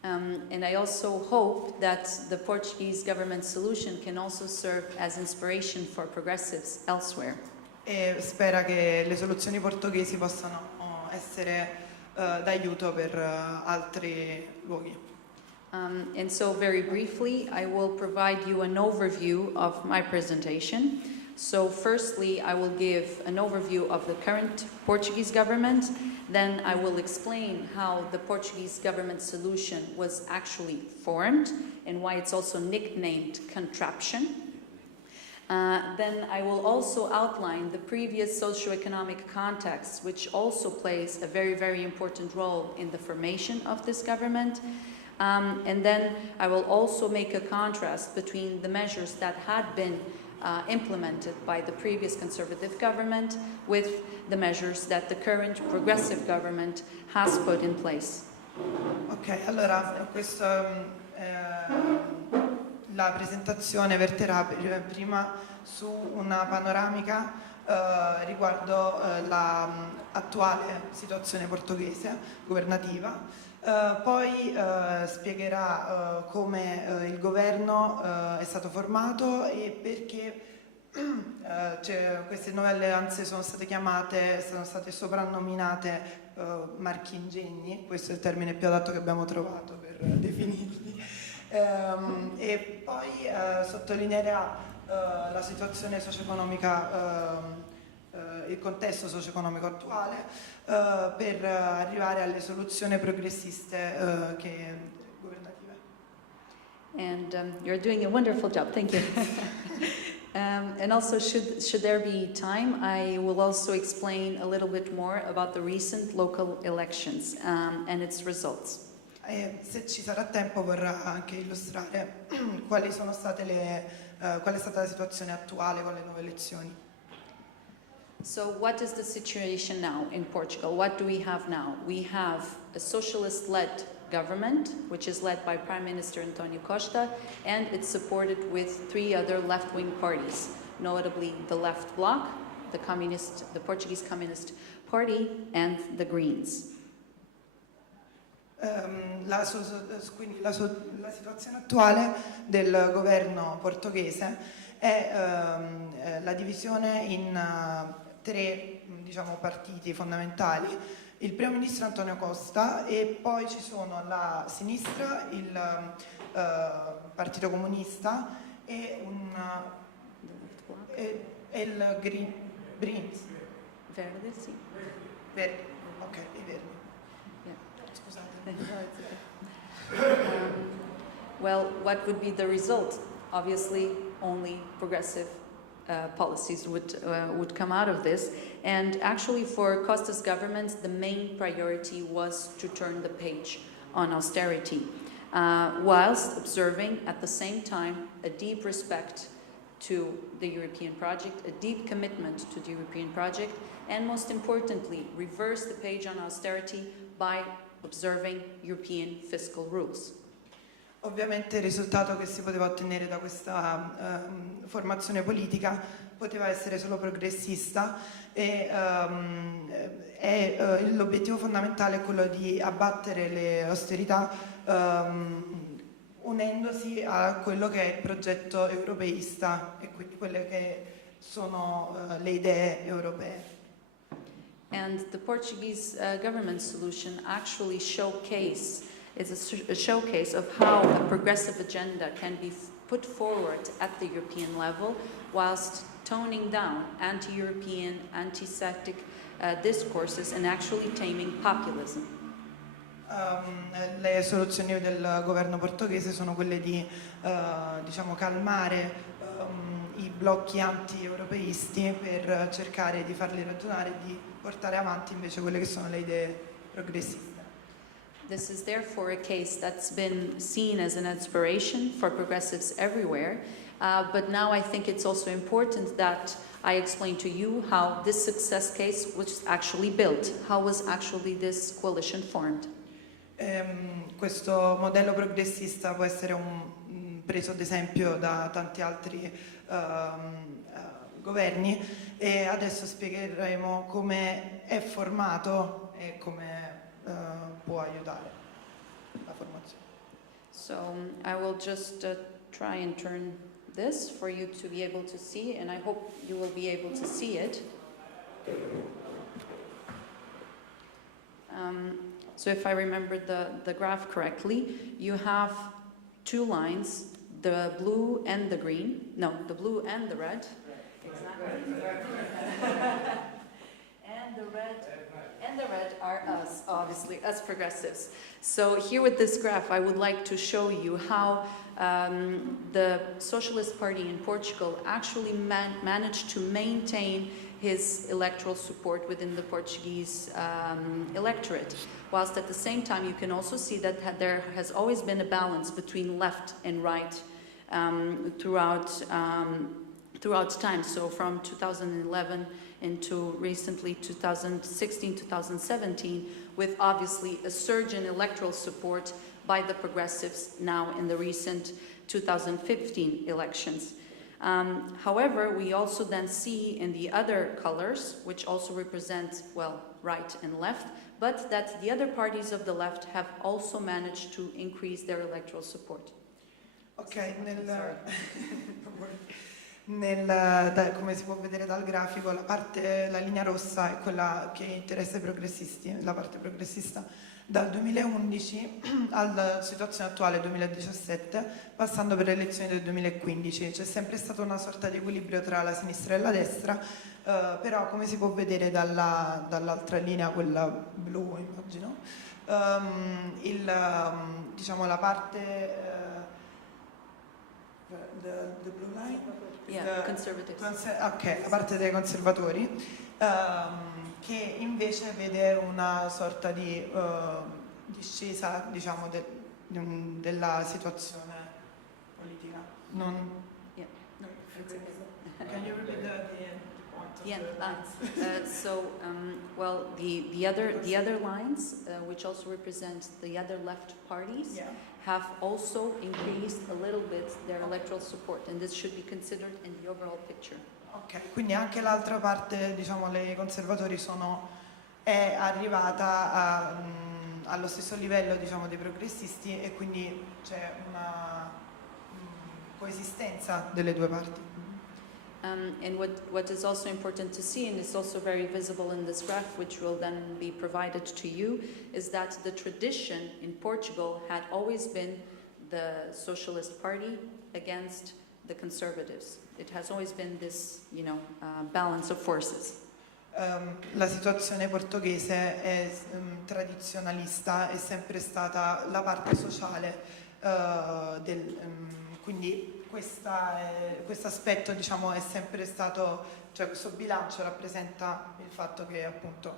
And I also hope that the Portuguese government solution can also serve as inspiration for progressives elsewhere. E spera che le soluzioni portoghesi possano essere d'aiuto per altri luoghi. And so very briefly, I will provide you an overview of my presentation. So firstly, I will give an overview of the current Portuguese government. Then I will explain how the Portuguese government solution was actually formed and why it's also nicknamed contraption. Then I will also outline the previous socioeconomic context, which also plays a very, very important role in the formation of this government. And then I will also make a contrast between the measures that had been implemented by the previous conservative government with the measures that the current progressive government has put in place. Ok, allora la presentazione verterà prima su una panoramica riguardo l'attuale situazione portoghese governativa, poi spiegherà come il governo è stato formato e perché queste nuove alleanze sono state soprannominate marchingegni, questo è il termine più adatto che abbiamo trovato per definirli. E poi sottolineerà la situazione socio-economica, il contesto socio-economico attuale per arrivare alle soluzioni progressiste governative. And you're doing a wonderful job, thank you. And also, should there be time, I will also explain a little bit more about the recent local elections and its results. E se ci sarà tempo vorrà anche illustrare qual è stata la situazione attuale con le nuove elezioni. So what is the situation now in Portugal? What do we have now? We have a socialist-led government, which is led by Prime Minister António Costa, and it's supported with 3 other left-wing parties, notably the Left Bloc, the Portuguese Communist Party, and the Greens. Quindi la situazione attuale del governo portoghese è la divisione in 3 partiti fondamentali: il primo ministro António Costa, e poi ci sono la sinistra, il Partito Comunista e il Greens. Verde, sì. Verde, ok, i Verdi. Well, what would be the result? Obviously, only progressive policies would come out of this. And actually, for Costa's government, the main priority was to turn the page on austerity, whilst observing at the same time a deep respect to the European project, a deep commitment to the European project, and most importantly, reverse the page on austerity by observing European fiscal rules. Ovviamente il risultato che si poteva ottenere da questa formazione politica poteva essere solo progressista e l'obiettivo fondamentale è quello di abbattere le austerità unendosi a quello che è il progetto europeista e quindi quelle che sono le idee europee. And the Portuguese government solution actually is a showcase of how a progressive agenda can be put forward at the European level whilst toning down anti-European, anti-Semitic discourses and actually taming populism. Le soluzioni del governo portoghese sono quelle di calmare i blocchi anti-europeisti per cercare di farli ragionare e di portare avanti invece quelle che sono le idee progressiste. This is therefore a case that's been seen as an inspiration for progressives everywhere, but now I think it's also important that I explain to you how this success case was actually built. How was actually this coalition formed? Questo modello progressista può essere preso ad esempio da tanti altri governi, e adesso spiegheremo come è formato e come può aiutare la formazione. So I will just try and turn this for you to be able to see, and I hope you will be able to see it. So if I remember the graph correctly, you have two lines, the blue and the green. No, the blue and the red. Exactly. And the red are us, obviously, us progressives. So here with this graph, I would like to show you how the Socialist Party in Portugal actually managed to maintain his electoral support within the Portuguese electorate, whilst at the same time you can also see that there has always been a balance between left and right throughout time. So from 2011 into recently 2016, 2017, with obviously a surge in electoral support by the progressives now in the recent 2015 elections. However, we also then see in the other colors, which also represent, well, right and left, but that the other parties of the left have also managed to increase their electoral support. Ok, come si può vedere dal grafico, la linea rossa è quella che interessa i progressisti, la parte progressista, dal 2011 alla situazione attuale 2017, passando per le elezioni del 2015. C'è sempre stata una sorta di equilibrio tra la sinistra e la destra, però come si può vedere dall'altra linea, quella blu immagino, diciamo la parte the blue line? Yeah, conservatives. Ok, la parte dei conservatori, che invece vede una sorta di discesa, diciamo, della situazione politica. Yeah, no, it's okay. Can you repeat the point? Yeah, well, the other lines, which also represent the other left parties, Yeah. have also increased a little bit their electoral support, and this should be considered in the overall picture. Ok, quindi anche l'altra parte, diciamo, i conservatori è arrivata allo stesso livello, diciamo, dei progressisti, e quindi c'è una coesistenza delle due parti. And what is also important to see, and it's also very visible in this graph, which will then be provided to you, is that the tradition in Portugal had always been the Socialist Party against the conservatives. It has always been this, balance of forces. La situazione portoghese è tradizionalista, è sempre stata la parte sociale, quindi questo aspetto, diciamo, è sempre stato, cioè questo bilancio rappresenta il fatto che appunto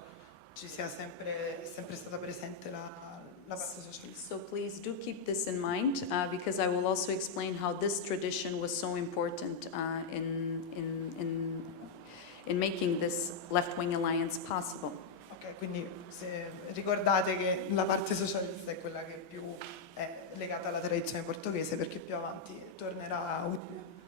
è sempre stata presente la parte socialista. So please do keep this in mind, because I will also explain how this tradition was so important in making this left-wing alliance possible. Ok, quindi ricordate che la parte socialista è quella che più è legata alla tradizione portoghese, perché più avanti tornerà utile.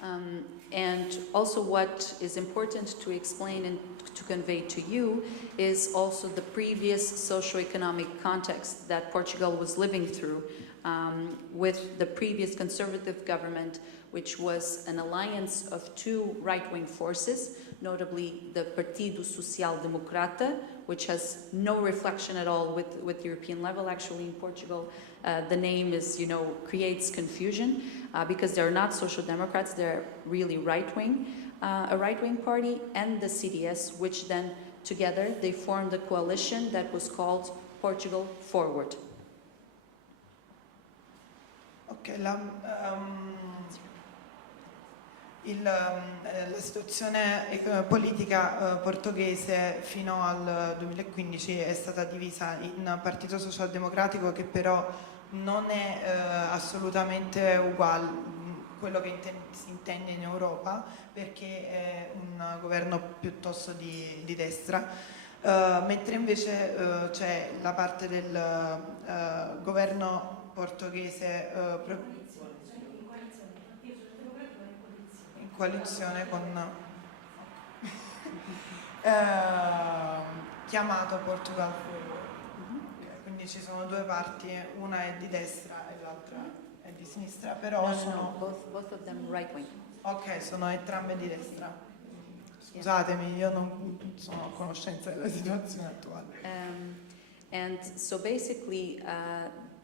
And also what is important to explain and to convey to you is also the previous socio-economic context that Portugal was living through with the previous conservative government, which was an alliance of two right-wing forces, notably the Partido Social Democrata, which has no reflection at all with European level. Actually, in Portugal, the name is, creates confusion because they're not social democrats, they're really right-wing, a right-wing party, and the CDS, which then together they formed a coalition that was called Portugal Forward. Ok, la situazione politica portoghese fino al 2015 è stata divisa in Partito Socialdemocratico, che però non è assolutamente uguale a quello che si intende in Europa, perché è un governo piuttosto di destra, mentre invece c'è la parte del governo portoghese in coalizione con chiamato Portugal Forward. Okay, quindi ci sono due parti, una è di destra e l'altra è di sinistra, però sono both of them right wing. ok, sono entrambe di destra. Scusatemi, io non sono a conoscenza della situazione attuale. And so basically,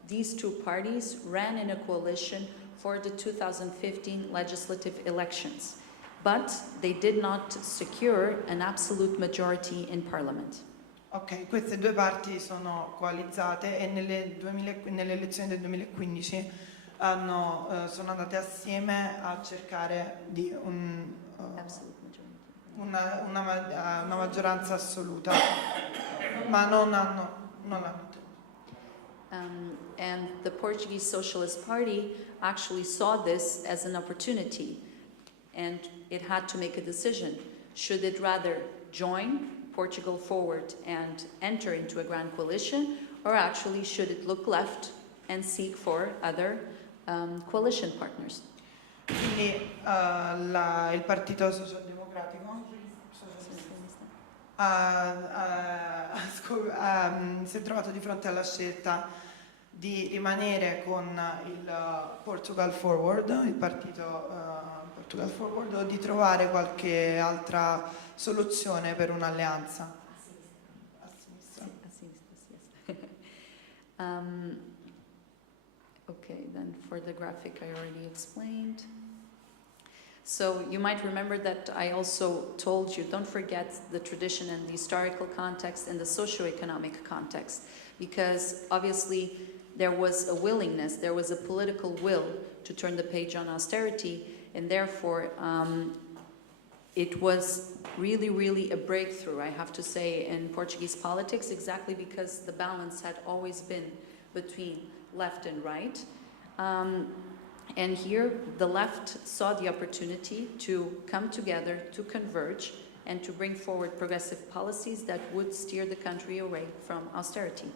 these two parties ran in a coalition for the 2015 legislative elections, but they did not secure an absolute majority in parliament. Ok, queste due parti sono coalizzate e nelle elezioni del 2015 sono andate assieme a cercare di Absolute majority. una maggioranza assoluta, ma non l'hanno ottenuta. And the Portuguese Socialist Party actually saw this as an opportunity, and it had to make a decision. Should it rather join Portugal Forward and enter into a grand coalition, or actually should it look left and seek for other coalition partners? Quindi il Partito Socialdemocratico si è trovato di fronte alla scelta di rimanere con il Portugal Forward, il partito Portugal Forward, o di trovare qualche altra soluzione per un'alleanza. A sinistra. Yes. Okay, then for the graphic I already explained. So you might remember that I also told you, don't forget the tradition and the historical context and the socio-economic context, because obviously there was a willingness, there was a political will to turn the page on austerity, and therefore it was really a breakthrough, I have to say, in Portuguese politics, exactly because the balance had always been between left and right. And here, the left saw the opportunity to come together, to converge, and to bring forward progressive policies that would steer the country away from austerity.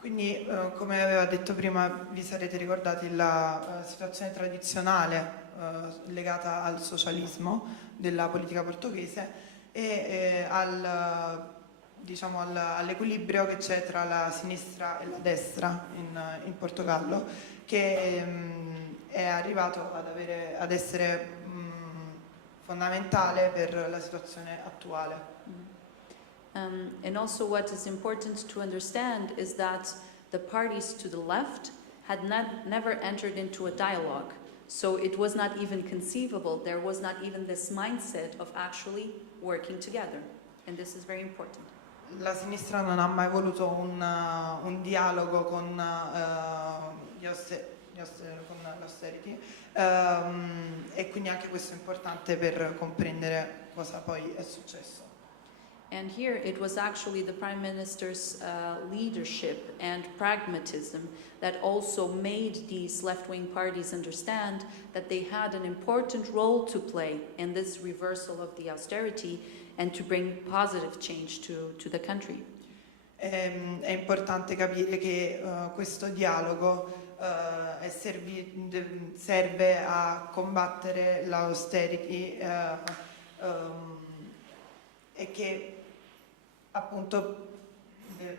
Quindi, come aveva detto prima, vi sarete ricordati la situazione tradizionale legata al socialismo della politica portoghese e all'equilibrio che c'è tra la sinistra e la destra in Portogallo, che è arrivato ad essere fondamentale per la situazione attuale. And also what is important to understand is that the parties to the left had never entered into a dialogue. So it was not even conceivable, there was not even this mindset of actually working together. And this is very important. La sinistra non ha mai voluto un dialogo con l'austerity e quindi anche questo è importante per comprendere cosa poi è successo. And here it was actually the Prime Minister's leadership and pragmatism that also made these left-wing parties understand that they had an important role to play in this reversal of the austerity and to bring positive change to the country. È importante capire che questo dialogo serve a combattere l'austerity e che appunto è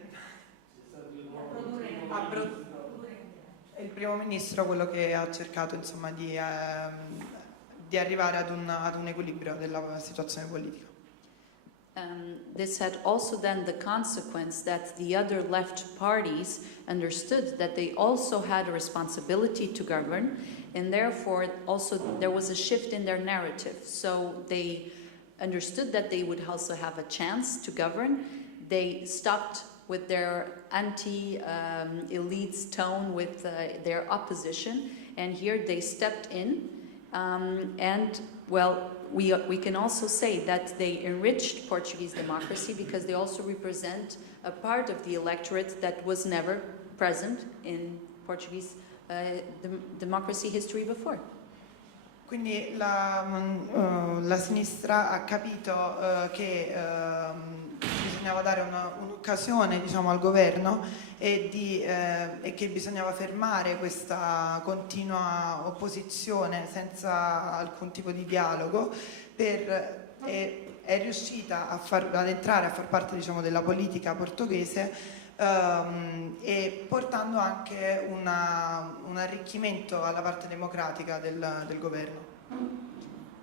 il primo ministro quello che ha cercato insomma di arrivare ad un equilibrio della situazione politica. This had also then the consequence that the other left parties understood that they also had a responsibility to govern, and therefore also there was a shift in their narrative. So they understood that they would also have a chance to govern. They stopped with their anti-elites tone, with their opposition, and here they stepped in, and well, we can also say that they enriched Portuguese democracy because they also represent a part of the electorate that was never present in Portuguese democracy history before. Quindi la sinistra ha capito che bisogna bisognava dare un'occasione, diciamo, al governo e che bisognava fermare questa continua opposizione senza alcun tipo di dialogo è riuscita ad entrare a far parte, diciamo, della politica portoghese, e portando anche un arricchimento alla parte democratica del governo.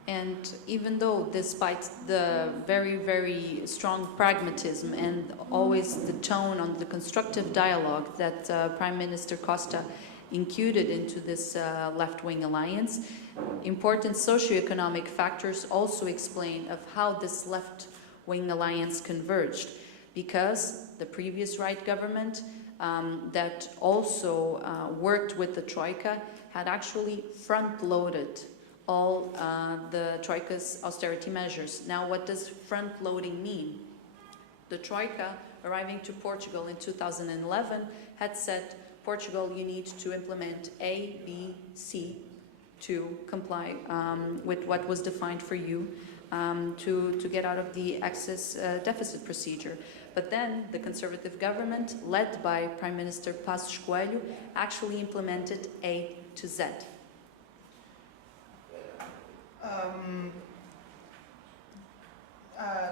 And even though, despite the very, very strong pragmatism and always the tone on the constructive dialogue that Prime Minister Costa included into this left-wing alliance, important socioeconomic factors also explain of how this left-wing alliance converged, because the previous right government that also worked with the Troika had actually front-loaded all the Troika's austerity measures. Now, what does front-loading mean? The Troika, arriving to Portugal in 2011, had said, Portugal, you need to implement A, B, C to comply with what was defined for you to get out of the excess deficit procedure. But then the Conservative government, led by Prime Minister Passos Coelho, actually implemented A to Z.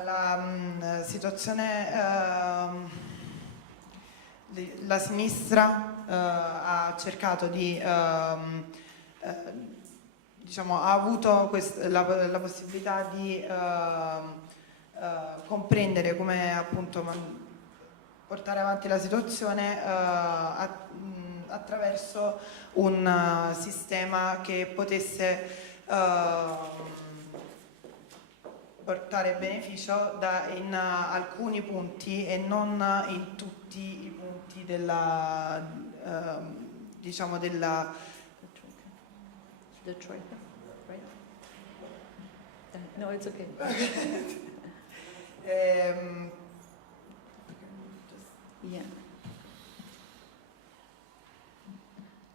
La situazione, la sinistra ha cercato di, diciamo, ha avuto la possibilità di comprendere come appunto portare avanti la situazione attraverso un sistema che potesse portare beneficio in alcuni punti e non in tutti i punti della, diciamo, della... The Troika, right? No, it's okay. Yeah.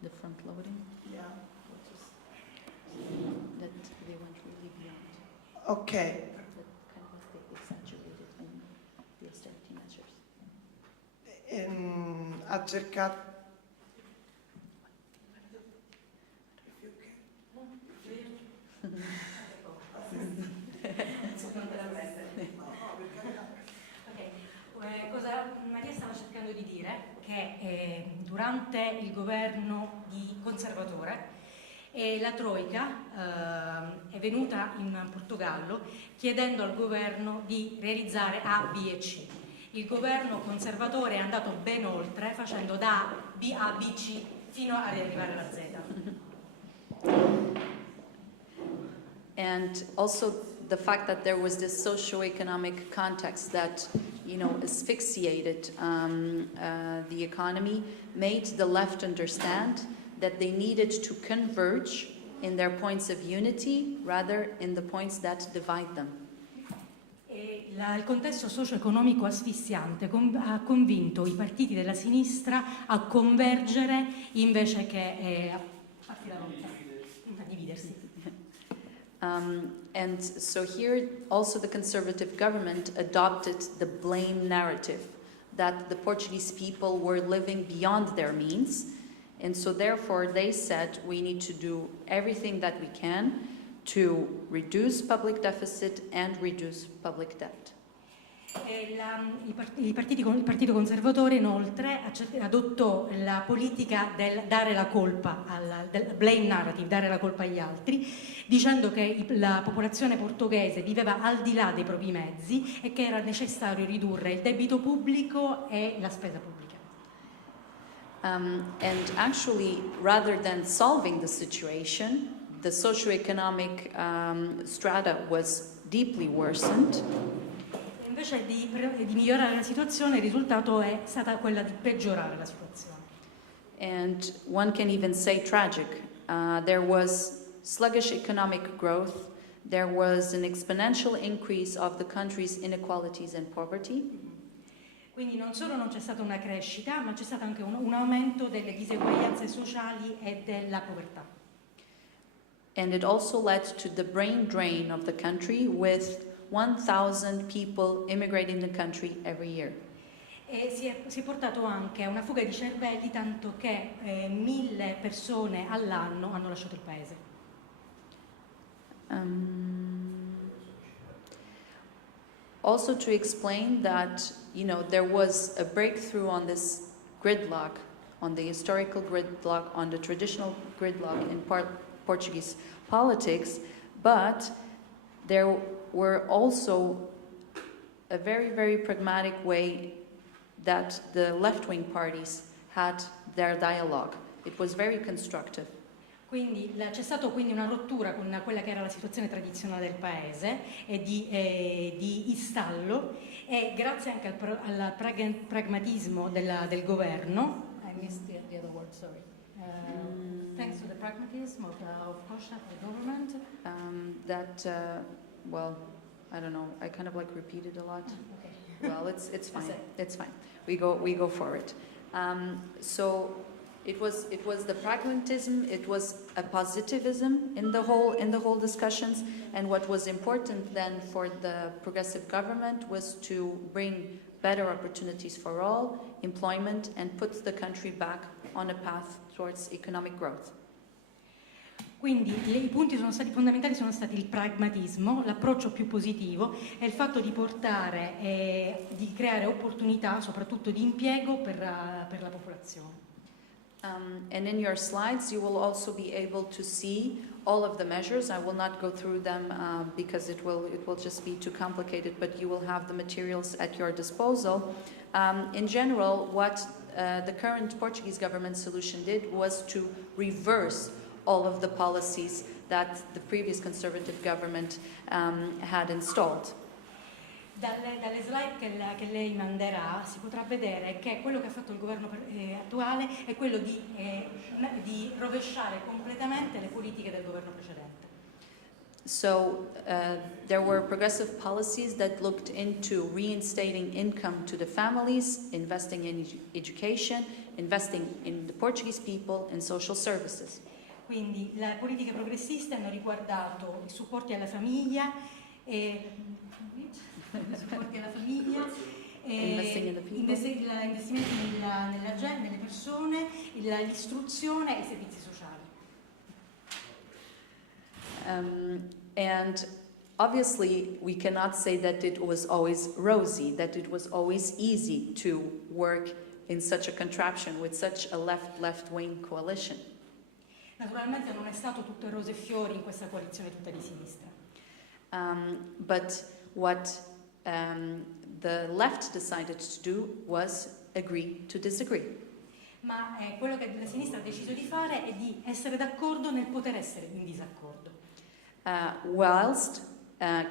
The front loading? Yeah. That they went really beyond. Ok. That kind of they exaggerated in the austerity measures. Ha cercato... Cosa Maria stava cercando di dire? Che durante il governo di Conservatore la Troika è venuta in Portogallo chiedendo al governo di realizzare A, B e C. Il governo conservatore è andato ben oltre, facendo da B, A, B, C fino ad arrivare alla Z. And also the fact that there was this socio-economic context that, you know, asphyxiated the economy made the left understand that they needed to converge in their points of unity rather in the points that divide them. Il contesto socio-economico asfissiante ha convinto i partiti della sinistra a convergere invece che a dividersi. And so here also the Conservative government adopted the blame narrative that the Portuguese people were living beyond their means, and so therefore they said we need to do everything that we can to reduce public deficit and reduce public debt. Il Partito Conservatore inoltre adottò la politica del dare la colpa, del blame narrative, dare la colpa agli altri, dicendo che la popolazione portoghese viveva al di là dei propri mezzi e che era necessario ridurre il debito pubblico e la spesa pubblica. And actually, rather than solving the situation, the socio-economic strata was deeply worsened. Invece di migliorare la situazione, il risultato è stata quella di peggiorare la situazione. And one can even say tragic. There was sluggish economic growth. There was an exponential increase of the country's inequalities and poverty. Quindi non solo non c'è stata una crescita, ma c'è stato anche un aumento delle diseguaglianze sociali e della povertà. And it also led to the brain drain of the country with 1,000 people immigrate in the country every year. E si è portato anche a una fuga di cervelli, tanto che 1.000 persone all'anno hanno lasciato il paese. Also to explain that, there was a breakthrough on this gridlock, on the historical gridlock, on the traditional gridlock in Portuguese politics, but there were also a very, very pragmatic way that the left-wing parties had their dialogue. It was very constructive. Quindi c'è stata quindi una rottura con quella che era la situazione tradizionale del paese e di installo, e grazie anche al pragmatismo del governo. I missed the other word, sorry. Thanks to the pragmatism of the government. Well, I don't know. I kind of repeated a lot. Okay. Well, it's fine. It's fine. We go for it. So it was the pragmatism. It was a positivism in the whole discussions. And what was important then for the progressive government was to bring better opportunities for all, employment, and put the country back on a path towards economic growth. Quindi i punti fondamentali sono stati il pragmatismo, l'approccio più positivo e il fatto di di creare opportunità, soprattutto di impiego per la popolazione. And in your slides you will also be able to see all of the measures. I will not go through them because it will just be too complicated, but you will have the materials at your disposal. In general, what the current Portuguese government solution did was to reverse all of the policies that the previous conservative government had installed. Dalle slide che lei manderà si potrà vedere che quello che ha fatto il governo attuale è quello di rovesciare completamente le politiche del governo precedente. So there were progressive policies that looked into reinstating income to the families, investing in education, investing in the Portuguese people, and social services. Quindi le politiche progressiste hanno riguardato i supporti alla famiglia, investimenti nelle persone, l'istruzione e i servizi sociali. And obviously we cannot say that it was always rosy, that it was always easy to work in such a contraption with such a left-wing coalition. Naturalmente non è stato tutto rose e fiori in questa coalizione tutta di sinistra. But what the left decided to do was agree to disagree. Ma quello che la sinistra ha deciso di fare è di essere d'accordo nel poter essere in disaccordo. Whilst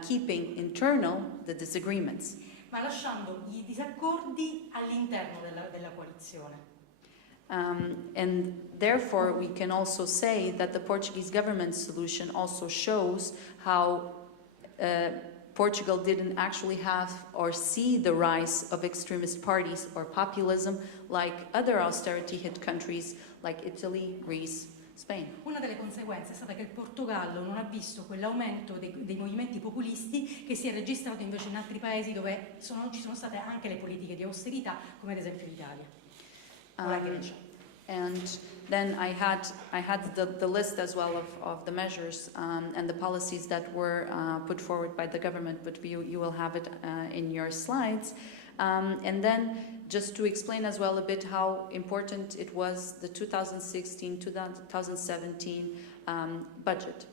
keeping internal the disagreements. Ma lasciando i disaccordi all'interno della coalizione. And therefore we can also say that the Portuguese government solution also shows how Portugal didn't actually have or see the rise of extremist parties or populism like other austerity-hit countries like Italy, Greece, Spain. Una delle conseguenze è stata che il Portogallo non ha visto quell'aumento dei movimenti populisti che si è registrato invece in altri paesi dove ci sono state anche le politiche di austerità, come ad esempio l'Italia. And then I had the list as well of the measures and the policies that were put forward by the government, but you will have it in your slides. And then just to explain as well a bit how important it was the 2016-2017 budget.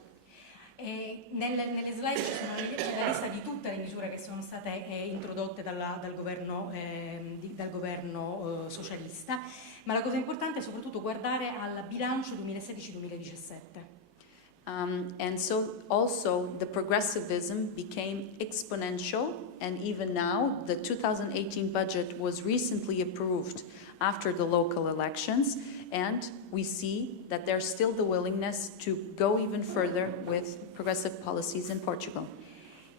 Nelle slide c'è la lista di tutte le misure che sono state introdotte dal governo socialista, ma la cosa importante è soprattutto guardare al bilancio 2016-2017. And so also the progressivism became exponential, and even now the 2018 budget was recently approved after the local elections, and we see that there's still the willingness to go even further with progressive policies in Portugal.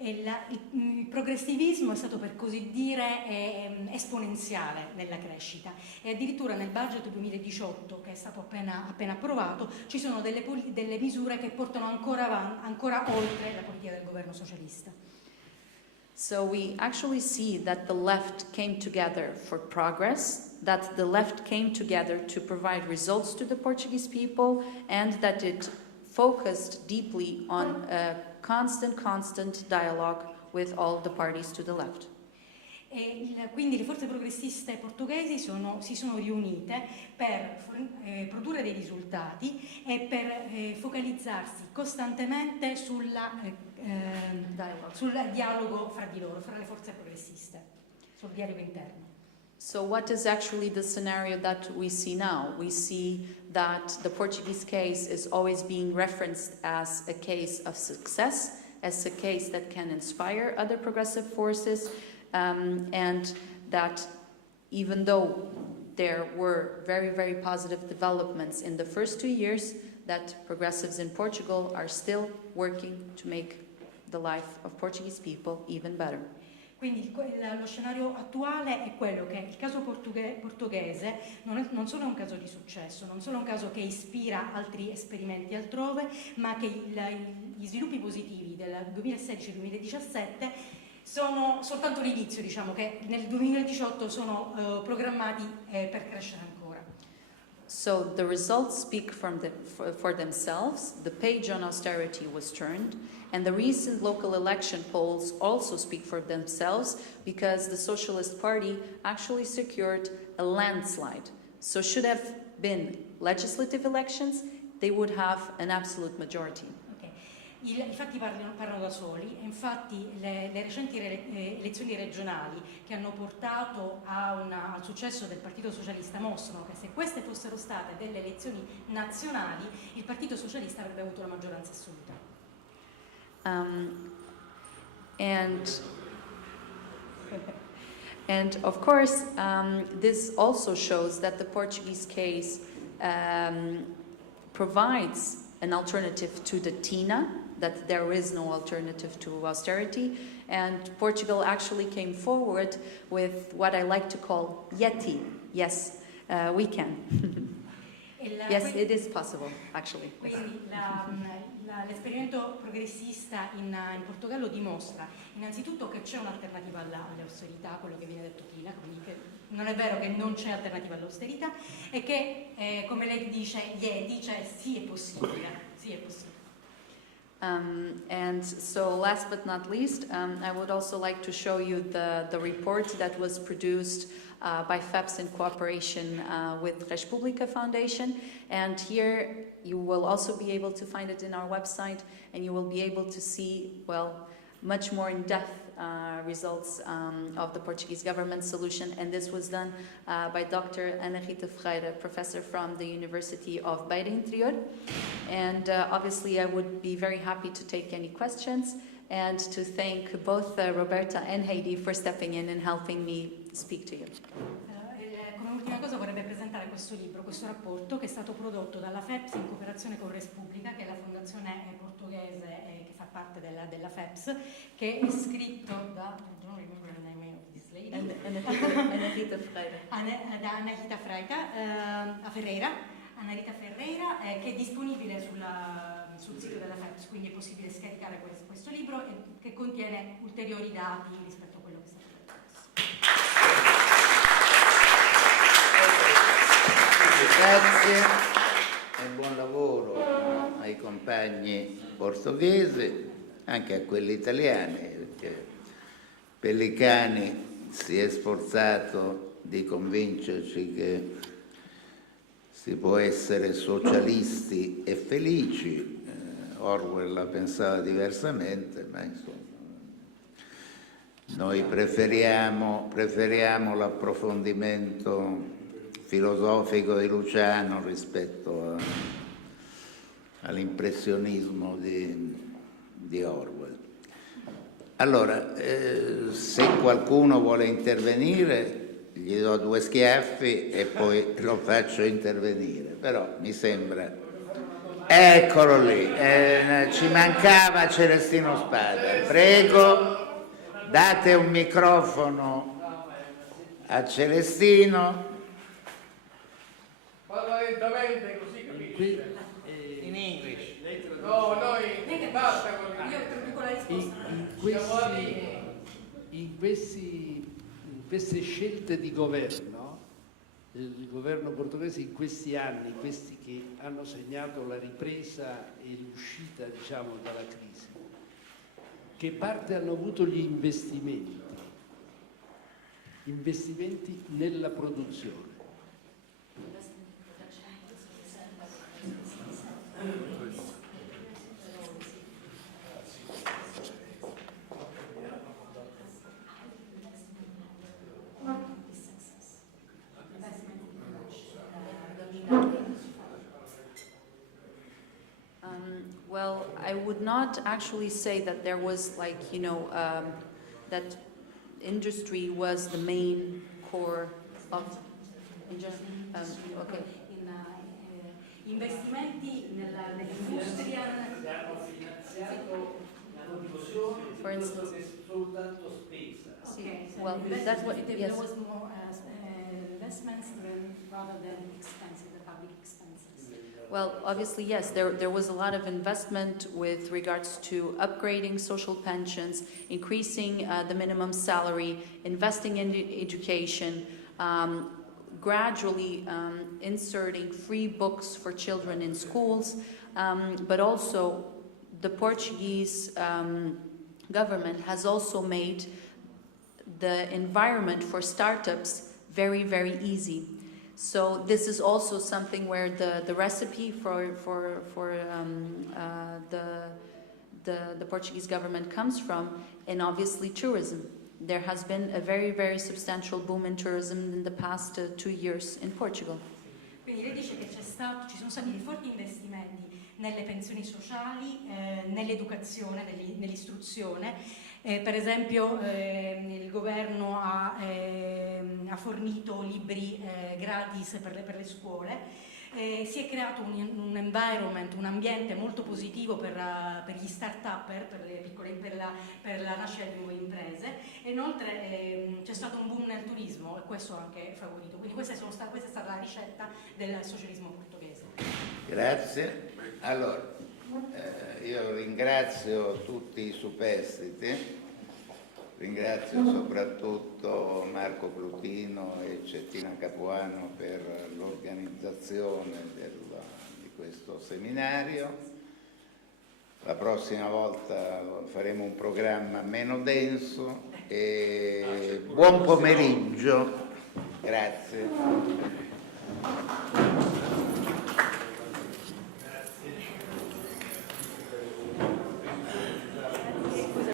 Il progressivismo è stato, per così dire, esponenziale nella crescita, e addirittura nel budget 2018, che è stato appena approvato, ci sono delle misure che portano ancora oltre la politica del governo socialista. So we actually see that the left came together for progress, that the left came together to provide results to the Portuguese people, and that it focused deeply on a constant dialogue with all the parties to the left. Quindi le forze progressiste portoghesi si sono riunite per produrre dei risultati e per focalizzarsi costantemente sul dialogo fra di loro, fra le forze progressiste, sul dialogo interno. So what is actually the scenario that we see now? We see that the Portuguese case is always being referenced as a case of success, as a case that can inspire other progressive forces, and that even though there were very positive developments in the first 2 years, that progressives in Portugal are still working to make the life of Portuguese people even better. Quindi lo scenario attuale è quello che il caso portoghese non solo è un caso di successo, non solo è un caso che ispira altri esperimenti altrove, ma che gli sviluppi positivi del 2016-2017 sono soltanto l'inizio, diciamo che nel 2018 sono programmati per crescere ancora. So the results speak for themselves. The page on austerity was turned, and the recent local election polls also speak for themselves, because the Socialist Party actually secured a landslide. So should have been legislative elections, they would have an absolute majority. I fatti parlano da soli, e infatti le recenti elezioni regionali che hanno portato al successo del Partito Socialista mostrano che se queste fossero state delle elezioni nazionali, il Partito Socialista avrebbe avuto la maggioranza assoluta. And of course, this also shows that the Portuguese case provides an alternative to the TINA, that there is no alternative to austerity, and Portugal actually came forward with what I like to call Yeti. Yes, we can. Yes, it is possible, actually. Quindi l'esperimento progressista in Portogallo dimostra innanzitutto che c'è un'alternativa all'austerità, quello che viene detto prima, quindi che non è vero che non c'è alternativa all'austerità, e che, come lei dice, Yeti, cioè sì è possibile. And so last but not least, I would also like to show you the report that was produced by FEPS in cooperation with Pubblica Foundation, and here you will also be able to find it in our website, and you will be able to see, well, much more in-depth results of the Portuguese government solution, and this was done by Dr. Ana Rita Ferreira, professor from the University of Beira Interior. And obviously I would be very happy to take any questions, and to thank both Roberta and Heidi for stepping in and helping me speak to you. Come ultima cosa vorrebbe presentare questo libro, questo rapporto che è stato prodotto dalla FEPS in cooperazione con Pubblica, che è la fondazione portoghese che fa parte della FEPS, che è scritto da, I don't remember the name of this lady, da Anahita Ferreira, che è disponibile sul sito della FEPS, quindi è possibile scaricare questo libro, che contiene ulteriori dati rispetto a quello che è stato detto. Grazie e buon lavoro ai compagni portoghesi, anche a quelli italiani, perché Pellicani si è sforzato di convincerci che si può essere socialisti e felici. Orwell la pensava diversamente, ma insomma noi preferiamo l'approfondimento filosofico di Luciano rispetto all'impressionismo di Orwell. Allora, se qualcuno vuole intervenire, gli do 2 schiaffi e poi lo faccio intervenire, però mi sembra... Eccolo lì, ci mancava Celestino Spada. Prego, date un microfono a Celestino. Parla lentamente così capisce. In English. No, noi basta con Io con la risposta. siamo amici. in queste scelte di governo, il governo portoghese in questi anni, questi che hanno segnato la ripresa e l'uscita, diciamo, dalla crisi, che parte hanno avuto gli investimenti nella produzione? Well, I would not actually say that there was like, that industry was the main core of okay. Investimenti nell'industria. For instance, soltanto spesa. okay, well, that's what, yes. There was more investments rather than expenses, the public expenses. Well, obviously, yes, there was a lot of investment with regards to upgrading social pensions, increasing the minimum salary, investing in education, gradually inserting free books for children in schools, but also the Portuguese government has also made the environment for startups very, very easy. So this is also something where the recipe for the Portuguese government comes from, and obviously tourism. There has been a very, very substantial boom in tourism in the past 2 years in Portugal. Quindi lei dice che ci sono stati dei forti investimenti nelle pensioni sociali, nell'educazione, nell'istruzione. Per esempio il governo ha fornito libri gratis per le scuole. Si è creato un environment, un ambiente molto positivo per gli start-upper, per la nascita di nuove imprese, e inoltre c'è stato un boom nel turismo e questo ha anche favorito. Quindi questa è stata la ricetta del socialismo portoghese. Grazie. Allora, io ringrazio tutti i superstiti, ringrazio soprattutto Marco Plutino e Cettina Capuano per l'organizzazione di questo seminario. La prossima volta faremo un programma meno denso e buon pomeriggio. Grazie.